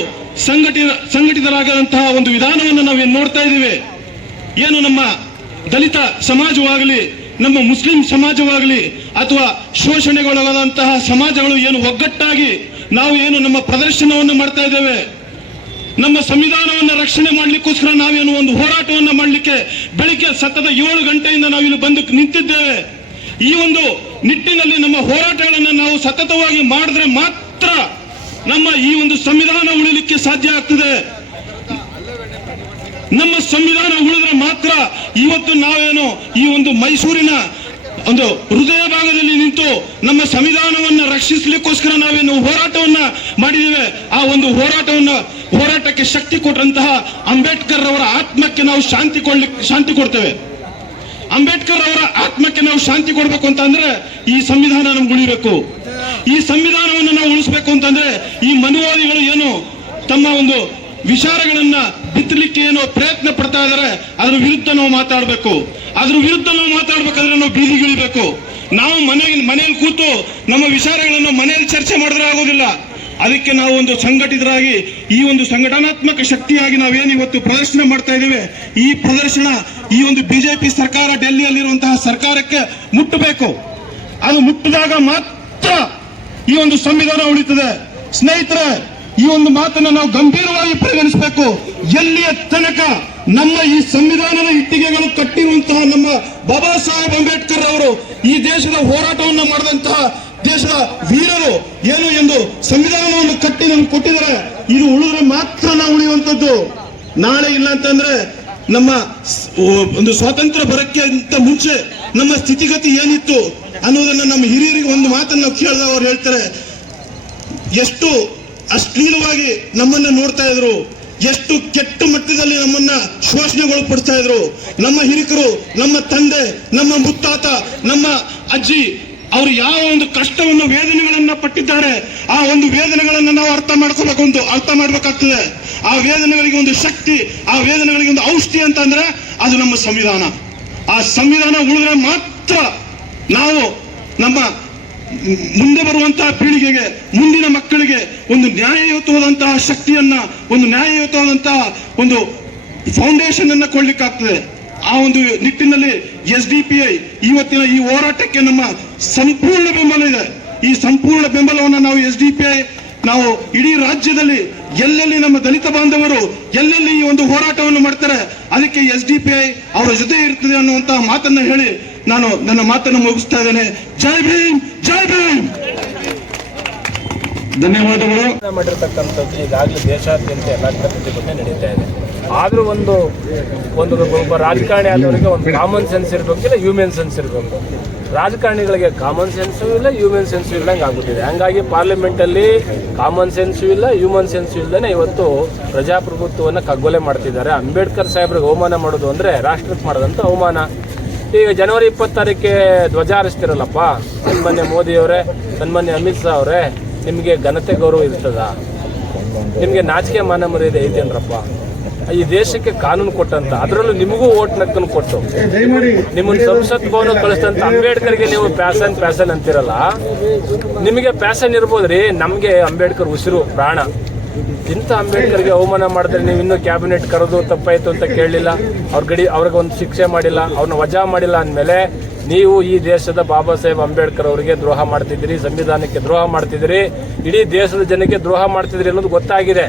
ಸಂಘಟಿತರಾಗದಂತಹ ಒಂದು ವಿಧಾನವನ್ನು ನಾವೇನು ನೋಡ್ತಾ ಇದ್ದೇವೆ, ಏನು ನಮ್ಮ ದಲಿತ ಸಮಾಜವಾಗಲಿ, ನಮ್ಮ ಮುಸ್ಲಿಂ ಸಮಾಜವಾಗಲಿ, ಅಥವಾ ಶೋಷಣೆಗೊಳಗಾದಂತಹ ಸಮಾಜಗಳು ಏನು ಒಗ್ಗಟ್ಟಾಗಿ ನಾವು ಏನು ನಮ್ಮ ಪ್ರದರ್ಶನವನ್ನು ಮಾಡ್ತಾ ಇದ್ದೇವೆ, ನಮ್ಮ ಸಂವಿಧಾನವನ್ನು ರಕ್ಷಣೆ ಮಾಡಲಿಕ್ಕೋಸ್ಕರ ನಾವೇನು ಒಂದು ಹೋರಾಟವನ್ನು ಮಾಡಲಿಕ್ಕೆ ಬೆಳಿಗ್ಗೆ ಸತತ 7 ಗಂಟೆಯಿಂದ ನಾವಿಲ್ಲಿ ಬಂದು ನಿಂತಿದ್ದೇವೆ. ಈ ಒಂದು ನಿಟ್ಟಿನಲ್ಲಿ ನಮ್ಮ ಹೋರಾಟಗಳನ್ನು ನಾವು ಸತತವಾಗಿ ಮಾಡಿದ್ರೆ ಮಾತ್ರ ನಮ್ಮ ಈ ಒಂದು ಸಂವಿಧಾನ ಉಳಿಲಿಕ್ಕೆ ಸಾಧ್ಯ ಆಗ್ತದೆ. ನಮ್ಮ ಸಂವಿಧಾನ ಉಳಿದ್ರೆ ಮಾತ್ರ ಇವತ್ತು ನಾವೇನು ಈ ಒಂದು ಮೈಸೂರಿನ ಒಂದು ಹೃದಯ ಭಾಗದಲ್ಲಿ ನಿಂತು ನಮ್ಮ ಸಂವಿಧಾನವನ್ನು ರಕ್ಷಿಸಲಿಕ್ಕೋಸ್ಕರ ನಾವೇನು ಹೋರಾಟವನ್ನ ಮಾಡಿದ್ದೇವೆ, ಆ ಒಂದು ಹೋರಾಟಕ್ಕೆ ಶಕ್ತಿ ಕೊಟ್ಟಂತಹ ಅಂಬೇಡ್ಕರ್ ಅವರ ಆತ್ಮಕ್ಕೆ ನಾವು ಶಾಂತಿ ಕೊಡ್ತೇವೆ. ಅಂಬೇಡ್ಕರ್ ಅವರ ಆತ್ಮಕ್ಕೆ ನಾವು ಶಾಂತಿ ಕೊಡಬೇಕು ಅಂತಂದ್ರೆ ಈ ಸಂವಿಧಾನ ನಮ್ಗೆ ಉಳಿಬೇಕು. ಈ ಸಂವಿಧಾನವನ್ನು ನಾವು ಉಳಿಸಬೇಕು ಅಂತಂದ್ರೆ ಈ ಮನುವಾದಿಗಳು ಏನು ತಮ್ಮ ಒಂದು ವಿಚಾರಗಳನ್ನ ಬಿತ್ತಲಿಕ್ಕೆ ಏನೋ ಪ್ರಯತ್ನ ಪಡ್ತಾ ಇದ್ದಾರೆ, ಅದ್ರ ವಿರುದ್ಧ ನಾವು ಮಾತಾಡಬೇಕು. ಅದ್ರ ವಿರುದ್ಧ ನಾವು ಮಾತಾಡ್ಬೇಕಾದ್ರೆ ನಾವು ಬೀದಿಗಿಳಿಬೇಕು. ನಾವು ಮನೆಯಲ್ಲಿ ಕೂತು ನಮ್ಮ ವಿಚಾರಗಳನ್ನು ಮನೆಯಲ್ಲಿ ಚರ್ಚೆ ಮಾಡಿದ್ರೆ ಆಗೋದಿಲ್ಲ. ಅದಕ್ಕೆ ನಾವು ಒಂದು ಸಂಘಟಿತರಾಗಿ ಈ ಒಂದು ಸಂಘಟನಾತ್ಮಕ ಶಕ್ತಿಯಾಗಿ ನಾವೇನು ಇವತ್ತು ಪ್ರದರ್ಶನ ಮಾಡ್ತಾ ಇದ್ದೇವೆ, ಈ ಪ್ರದರ್ಶನ ಈ ಒಂದು ಬಿಜೆಪಿ ಸರ್ಕಾರ, ಡೆಲ್ಲಿಯಲ್ಲಿರುವಂತಹ ಸರ್ಕಾರಕ್ಕೆ ಮುಟ್ಟಬೇಕು. ಅದು ಮುಟ್ಟಿದಾಗ ಮಾತ್ರ ಈ ಒಂದು ಸಂವಿಧಾನ ಉಳಿತದೆ. ಸ್ನೇಹಿತರೆ, ಈ ಒಂದು ಮಾತನ್ನ ನಾವು ಗಂಭೀರವಾಗಿ ಪರಿಗಣಿಸಬೇಕು. ಎಲ್ಲಿಯ ತನಕ ನಮ್ಮ ಈ ಸಂವಿಧಾನದ ಇಟ್ಟಿಗೆಗಳು ಕಟ್ಟಿರುವಂತಹ ನಮ್ಮ ಬಾಬಾ ಸಾಹೇಬ್ ಅಂಬೇಡ್ಕರ್ ಅವರು ಈ ದೇಶದ ಹೋರಾಟವನ್ನು ಮಾಡಿದಂತಹ ದೇಶದ ವೀರರು ಏನು ಎಂದು ಸಂವಿಧಾನವನ್ನು ಕಟ್ಟಿ ನಮ್ಗೆ ಕೊಟ್ಟಿದ್ದಾರೆ. ಇದು ಉಳಿದ್ರೆ ಮಾತ್ರ ನಾವು ಉಳಿಯುವಂತದ್ದು. ನಾಳೆ ಇಲ್ಲ ಅಂತಂದ್ರೆ ನಮ್ಮ ಒಂದು ಸ್ವಾತಂತ್ರ್ಯ ಬರಕ್ಕೆ ಮುಂಚೆ ನಮ್ಮ ಸ್ಥಿತಿಗತಿ ಏನಿತ್ತು ಅನ್ನೋದನ್ನ ನಮ್ಮ ಹಿರಿಯರಿಗೆ ಒಂದು ಮಾತನ್ನು ನಾವು ಕೇಳಿದಾಗ ಅವ್ರು ಹೇಳ್ತಾರೆ, ಎಷ್ಟು ಅಶ್ಲೀಲವಾಗಿ ನಮ್ಮನ್ನ ನೋಡ್ತಾ ಇದ್ರು, ಎಷ್ಟು ಕೆಟ್ಟ ಮಟ್ಟದಲ್ಲಿ ನಮ್ಮನ್ನ ಶೋಷಣೆಗೊಳಪಡಿಸ್ತಾ ಇದ್ರು. ನಮ್ಮ ಹಿರಿಕರು, ನಮ್ಮ ತಂದೆ, ನಮ್ಮ ಮುತ್ತಾತ, ನಮ್ಮ ಅಜ್ಜಿ ಅವರು ಯಾವ ಒಂದು ಕಷ್ಟವನ್ನು, ವೇದನೆಗಳನ್ನ ಪಟ್ಟಿದ್ದಾರೆ, ಆ ಒಂದು ವೇದನೆಗಳನ್ನ ನಾವು ಅರ್ಥ ಮಾಡ್ಬೇಕಾಗ್ತದೆ. ಆ ವೇದನೆಗಳಿಗೆ ಒಂದು ಶಕ್ತಿ, ಆ ವೇದನೆಗಳಿಗೆ ಒಂದು ಔಷಧಿ ಅಂತಂದ್ರೆ ಅದು ನಮ್ಮ ಸಂವಿಧಾನ. ಆ ಸಂವಿಧಾನ ಉಳಿದ್ರೆ ಮಾತ್ರ ನಾವು ನಮ್ಮ ಮುಂದೆ ಬರುವಂತಹ ಪೀಳಿಗೆಗೆ, ಮುಂದಿನ ಮಕ್ಕಳಿಗೆ ಒಂದು ನ್ಯಾಯಯುತವಾದಂತಹ ಶಕ್ತಿಯನ್ನ, ಒಂದು ನ್ಯಾಯಯುತವಾದಂತಹ ಒಂದು ಫೌಂಡೇಶನ್ ಅನ್ನ ಕೊಡ್ಲಿಕ್ಕಾಗ್ತದೆ. ಆ ಒಂದು ನಿಟ್ಟಿನಲ್ಲಿ SDPI ಇವತ್ತಿನ ಈ ಹೋರಾಟಕ್ಕೆ ನಮ್ಮ ಸಂಪೂರ್ಣ ಬೆಂಬಲ ಇದೆ. ಈ ಸಂಪೂರ್ಣ ಬೆಂಬಲವನ್ನು ನಾವು SDPI ನಾವು ಇಡೀ ರಾಜ್ಯದಲ್ಲಿ ಎಲ್ಲೆಲ್ಲಿ ನಮ್ಮ ದಲಿತ ಬಾಂಧವರು ಎಲ್ಲೆಲ್ಲಿ ಈ ಒಂದು ಹೋರಾಟವನ್ನು ಮಾಡ್ತಾರೆ ಅದಕ್ಕೆ SDPI ಅವರ ಜೊತೆ ಇರ್ತದೆ ಅನ್ನುವಂತ ಮಾತನ್ನ ಹೇಳಿ ನಾನು ನನ್ನ ಮಾತನ್ನು ಮುಗಿಸ್ತಾ ಇದ್ದೇನೆ. ಜೈ ಭೀಮ್, ಜೈ ಭೀಮ್. ಧನ್ಯವಾದಗಳು. ಮಾಡಿರ್ತಕ್ಕಂಥದ್ದು ಈಗಾಗಲೇ ದೇಶಾದ್ಯಂತ ಎಲ್ಲ ಕಡೆ ಪ್ರತಿಭಟನೆ ನಡೀತಾ ಇದೆ. ಆದರೂ ಒಂದು ಒಬ್ಬ ರಾಜಕಾರಣಿ ಆದವರಿಗೆ ಒಂದು ಕಾಮನ್ ಸೆನ್ಸ್ ಇರಬೇಕು, ಇಲ್ಲ ಹ್ಯೂಮನ್ ಸೆನ್ಸ್ ಇರಬೇಕು. ರಾಜಕಾರಣಿಗಳಿಗೆ ಕಾಮನ್ ಸೆನ್ಸು ಇಲ್ಲ, ಹ್ಯೂಮನ್ ಸೆನ್ಸು ಇಲ್ಲಂಗೆ ಆಗ್ಬಿಟ್ಟಿದೆ. ಹಂಗಾಗಿ ಪಾರ್ಲಿಮೆಂಟಲ್ಲಿ ಕಾಮನ್ ಸೆನ್ಸು ಇಲ್ಲ, ಹ್ಯೂಮನ್ ಸೆನ್ಸು ಇಲ್ಲದೇ ಇವತ್ತು ಪ್ರಜಾಪ್ರಭುತ್ವವನ್ನು ಕಗ್ಗೊಲೆ ಮಾಡ್ತಿದ್ದಾರೆ. ಅಂಬೇಡ್ಕರ್ ಸಾಹೇಬ್ರಿಗೆ ಅವಮಾನ ಮಾಡೋದು ಅಂದರೆ ರಾಷ್ಟ್ರಕ್ಕೆ ಮಾಡೋದಂತ ಅವಮಾನ. ಈಗ ಜನವರಿ 26ಕ್ಕೆ ಧ್ವಜ ಹಾರಿಸ್ತಿರಲ್ಲಪ್ಪ, ಸನ್ಮಾನ್ಯ ಮೋದಿಯವರೇ, ಸನ್ಮಾನ್ಯ ಅಮಿತ್ ಶಾ ಅವರೇ, ನಿಮಗೆ ಘನತೆ ಗೌರವ ಇರ್ತದ? ನಿಮಗೆ ನಾಚಿಕೆ ಮಾನ ಮರ್ಯಾದೆ ಐತೇನ್ರಪ್ಪ? ಈ ದೇಶಕ್ಕೆ ಕಾನೂನು ಕೊಟ್ಟಂತ, ಅದರಲ್ಲೂ ನಿಮಗೂ ಓಟ್ ನಕ್ಕನ್ನು ಕೊಟ್ಟು ನಿಮ್ಮನ್ನು ಸಂಸತ್ ಭವನ ಕಳಿಸ್ತಂತ ಅಂಬೇಡ್ಕರ್ಗೆ ನೀವು ಪ್ಯಾಸನ್ ಅಂತಿರಲ್ಲ. ನಿಮಗೆ ಪ್ಯಾಸನ್ ಇರ್ಬೋದ್ರಿ, ನಮಗೆ ಅಂಬೇಡ್ಕರ್ ಉಸಿರು ಪ್ರಾಣ. ಇಂಥ ಅಂಬೇಡ್ಕರ್ಗೆ ಅವಮಾನ ಮಾಡಿದ್ರೆ ನೀವು ಇನ್ನೂ ಕ್ಯಾಬಿನೆಟ್ ಕರೆದು ತಪ್ಪಾಯಿತು ಅಂತ ಕೇಳಲಿಲ್ಲ, ಅವ್ರಿಗೆ ಒಂದು ಶಿಕ್ಷೆ ಮಾಡಿಲ್ಲ, ಅವ್ರನ್ನ ವಜಾ ಮಾಡಿಲ್ಲ ಅಂದಮೇಲೆ ನೀವು ಈ ದೇಶದ ಬಾಬಾ ಸಾಹೇಬ್ ಅಂಬೇಡ್ಕರ್ ಅವರಿಗೆ ದ್ರೋಹ ಮಾಡ್ತಿದ್ದೀರಿ, ಸಂವಿಧಾನಕ್ಕೆ ದ್ರೋಹ ಮಾಡ್ತಿದ್ದೀರಿ, ಇಡೀ ದೇಶದ ಜನಕ್ಕೆ ದ್ರೋಹ ಮಾಡ್ತಿದ್ದೀರಿ ಅನ್ನೋದು ಗೊತ್ತಾಗಿದೆ.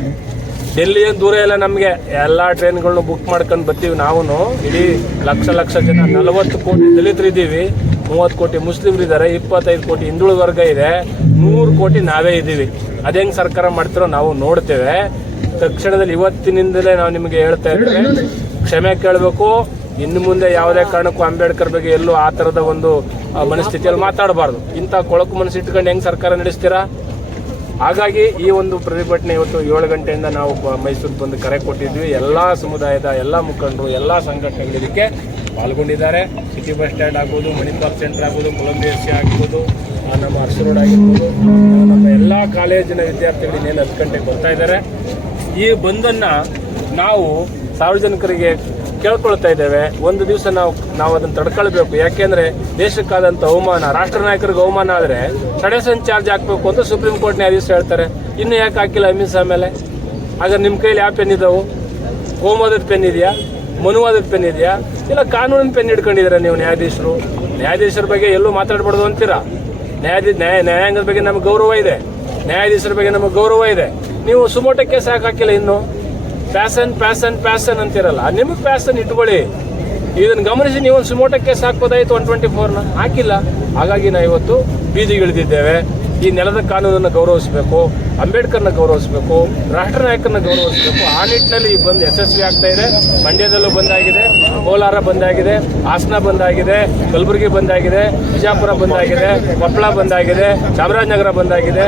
ಡೆಲ್ಲಿ ಏನು ದೂರ ಇಲ್ಲ, ನಮಗೆ ಎಲ್ಲ ಟ್ರೈನ್ಗಳನ್ನ ಬುಕ್ ಮಾಡ್ಕೊಂಡು ಬರ್ತೀವಿ. ನಾವು ಇಡೀ ಲಕ್ಷ ಜನ, 40 ಕೋಟಿ ದಲಿತರಿದ್ದೀವಿ, 30 ಕೋಟಿ ಮುಸ್ಲಿಮರಿದ್ದಾರೆ, 25 ಕೋಟಿ ಹಿಂದುಳಿದ ವರ್ಗ ಇದೆ, 100 ಕೋಟಿ ನಾವೇ ಇದ್ದೀವಿ. ಅದೇ ಹೆಂಗೆ ಸರ್ಕಾರ ಮಾಡ್ತಿರೋ ನಾವು ನೋಡ್ತೇವೆ. ತಕ್ಷಣದಲ್ಲಿ ಇವತ್ತಿನಿಂದಲೇ ನಾವು ನಿಮಗೆ ಹೇಳ್ತಾ ಇದ್ದೇವೆ, ಕ್ಷಮೆ ಕೇಳಬೇಕು. ಇನ್ನು ಮುಂದೆ ಯಾವುದೇ ಕಾರಣಕ್ಕೂ ಅಂಬೇಡ್ಕರ್ ಬಗ್ಗೆ ಎಲ್ಲೂ ಆ ಥರದ ಒಂದು ಮನಸ್ಥಿತಿಯಲ್ಲಿ ಮಾತಾಡಬಾರ್ದು. ಇಂಥ ಕೊಳಕು ಮನಸ್ಸು ಇಟ್ಕೊಂಡು ಹೆಂಗೆ ಸರ್ಕಾರ ನಡೆಸ್ತೀರಾ? ಹಾಗಾಗಿ ಈ ಒಂದು ಪ್ರತಿಭಟನೆ ಇವತ್ತು 7 ಗಂಟೆಯಿಂದ ನಾವು ಮೈಸೂರಿಗೆ ಬಂದು ಕರೆ ಕೊಟ್ಟಿದ್ವಿ. ಎಲ್ಲ ಸಮುದಾಯದ ಎಲ್ಲ ಮುಖಂಡರು, ಎಲ್ಲ ಸಂಘಟನೆಗಳು ಇದಕ್ಕೆ ಪಾಲ್ಗೊಂಡಿದ್ದಾರೆ. ಸಿಟಿ ಬಸ್ ಸ್ಟ್ಯಾಂಡ್ ಆಗ್ಬೋದು, ಮಣಿಪಾಲ್ ಸೆಂಟರ್ ಆಗ್ಬೋದು, ಕೊಲಂಬಿಯಾ ಆಗ್ಬೋದು, ನಮ್ಮ ಅರ್ಶ ರೋಡ್ ಆಗಿರ್ಬೋದು, ನಮ್ಮ ಎಲ್ಲ ಕಾಲೇಜಿನ ವಿದ್ಯಾರ್ಥಿಗಳು ಇನ್ನೇನು 10 ಗಂಟೆಗೆ ಬರ್ತಾ ಇದ್ದಾರೆ. ಈ ಬಂದನ್ನು ನಾವು ಸಾರ್ವಜನಿಕರಿಗೆ ಕೇಳ್ಕೊಳ್ತಾ ಇದ್ದೇವೆ. ಒಂದು ದಿವಸ ನಾವು ಅದನ್ನು ತಡ್ಕೊಳ್ಬೇಕು. ಯಾಕೆಂದರೆ ದೇಶಕ್ಕಾದಂಥ ಅವಮಾನ, ರಾಷ್ಟ್ರ ನಾಯಕರಿಗೆ ಅವಮಾನ ಆದರೆ ಸಡನ್ ಚಾರ್ಜ್ ಹಾಕಬೇಕು ಅಂತ ಸುಪ್ರೀಂ ಕೋರ್ಟ್ ನ್ಯಾಯಾಧೀಶರು ಹೇಳ್ತಾರೆ. ಇನ್ನೂ ಯಾಕೆ ಹಾಕಿಲ್ಲ ಅಮಿತ್ ಶಾ ಮೇಲೆ? ಆಗ ನಿಮ್ಮ ಕೈಲಿ ಯಾವ ಪೆನ್ ಇದ್ದಾವೆ? ಹೋಮವಾದದ ಪೆನ್ ಇದೆಯಾ? ಮನುವಾದದ ಪೆನ್ ಇದೆಯಾ? ಇಲ್ಲ ಕಾನೂನಿನ ಪೆನ್ ಹಿಡ್ಕೊಂಡಿದ್ದೀರಾ ನೀವು ನ್ಯಾಯಾಧೀಶರು? ನ್ಯಾಯಾಧೀಶರ ಬಗ್ಗೆ ಎಲ್ಲೂ ಮಾತಾಡಬಾರ್ದು ಅಂತೀರಾ? ನ್ಯಾಯಾಂಗದ ಬಗ್ಗೆ ನಮಗೆ ಗೌರವ ಇದೆ, ನ್ಯಾಯಾಧೀಶರ ಬಗ್ಗೆ ನಮಗೆ ಗೌರವ ಇದೆ. ನೀವು ಸುಮೋಟೋ ಕೇಸ್ ಹಾಕಿಲ್ಲ, ಇನ್ನು ಪ್ಯಾಸನ್ ಅಂತಿರಲ್ಲ. ನಿಮಗೆ ಪ್ಯಾಸನ್ ಇಟ್ಕೊಳ್ಳಿ. ಇದನ್ನು ಗಮನಿಸಿ ನೀವು ಒಂದು ಸುಮೋಟೋ ಕೇಸ್ ಹಾಕ್ಬೋದಾಯಿತು 124ನ, ಹಾಕಿಲ್ಲ. ಹಾಗಾಗಿ ನಾವು ಇವತ್ತು ಬೀದಿಗಿಳಿದಿದ್ದೇವೆ. ಈ ನೆಲದ ಕಾನೂನನ್ನು ಗೌರವಿಸಬೇಕು, ಅಂಬೇಡ್ಕರ್ನ ಗೌರವಿಸಬೇಕು, ರಾಷ್ಟ್ರ ನಾಯಕರನ್ನ ಗೌರವಿಸಬೇಕು. ಆ ನಿಟ್ಟಿನಲ್ಲಿ ಈ ಬಂದ್ ಯಶಸ್ವಿ ಆಗ್ತಾ ಇದೆ. ಮಂಡ್ಯದಲ್ಲೂ ಬಂದಾಗಿದೆ, ಕೋಲಾರ ಬಂದಾಗಿದೆ, ಹಾಸನ ಬಂದಾಗಿದೆ, ಕಲಬುರಗಿ ಬಂದಾಗಿದೆ, ಬಿಜಾಪುರ ಬಂದಾಗಿದೆ, ಕೊಪ್ಪಳ ಬಂದಾಗಿದೆ, ಚಾಮರಾಜನಗರ ಬಂದಾಗಿದೆ.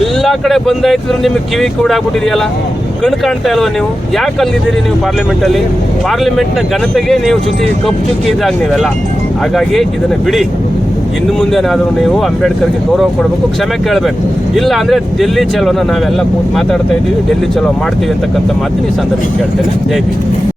ಎಲ್ಲ ಕಡೆ ಬಂದಾಯ್ತಿದ್ರು ನಿಮಗೆ ಕಿವಿ ಕೂಡಾಗ್ಬಿಟ್ಟಿದೆಯಲ್ಲ, ಕಣ್ಣು ಕಾಣ್ತಾ ಇಲ್ವ ನೀವು? ಯಾಕೆ ಅಲ್ಲಿದ್ದೀರಿ ನೀವು ಪಾರ್ಲಿಮೆಂಟಲ್ಲಿ? ಪಾರ್ಲಿಮೆಂಟ್ನ ಘನತೆಗೆ ನೀವು ಕಪ್ಪು ಚುಕ್ಕಿ ಇದ್ದಾಗ ನೀವೆಲ್ಲ. ಹಾಗಾಗಿ ಇದನ್ನು ಬಿಡಿ. ಇನ್ನು ಮುಂದೇನಾದರೂ ನೀವು ಅಂಬೇಡ್ಕರ್ಗೆ ಗೌರವ ಕೊಡಬೇಕು, ಕ್ಷಮೆ ಕೇಳಬೇಕು. ಇಲ್ಲ ಅಂದರೆ ಡೆಲ್ಲಿ ಚಲೋನ ನಾವೆಲ್ಲ ಕೂತು ಮಾತಾಡ್ತಾ ಇದ್ದೀವಿ, ಡೆಲ್ಲಿ ಚಲೋ ಮಾಡ್ತೀವಿ ಅಂತಕ್ಕಂಥ ಮಾತಿನ ಈ ಸಂದರ್ಭಕ್ಕೆ ಕೇಳ್ತೇನೆ. ಜೈ ಭೀಮ್.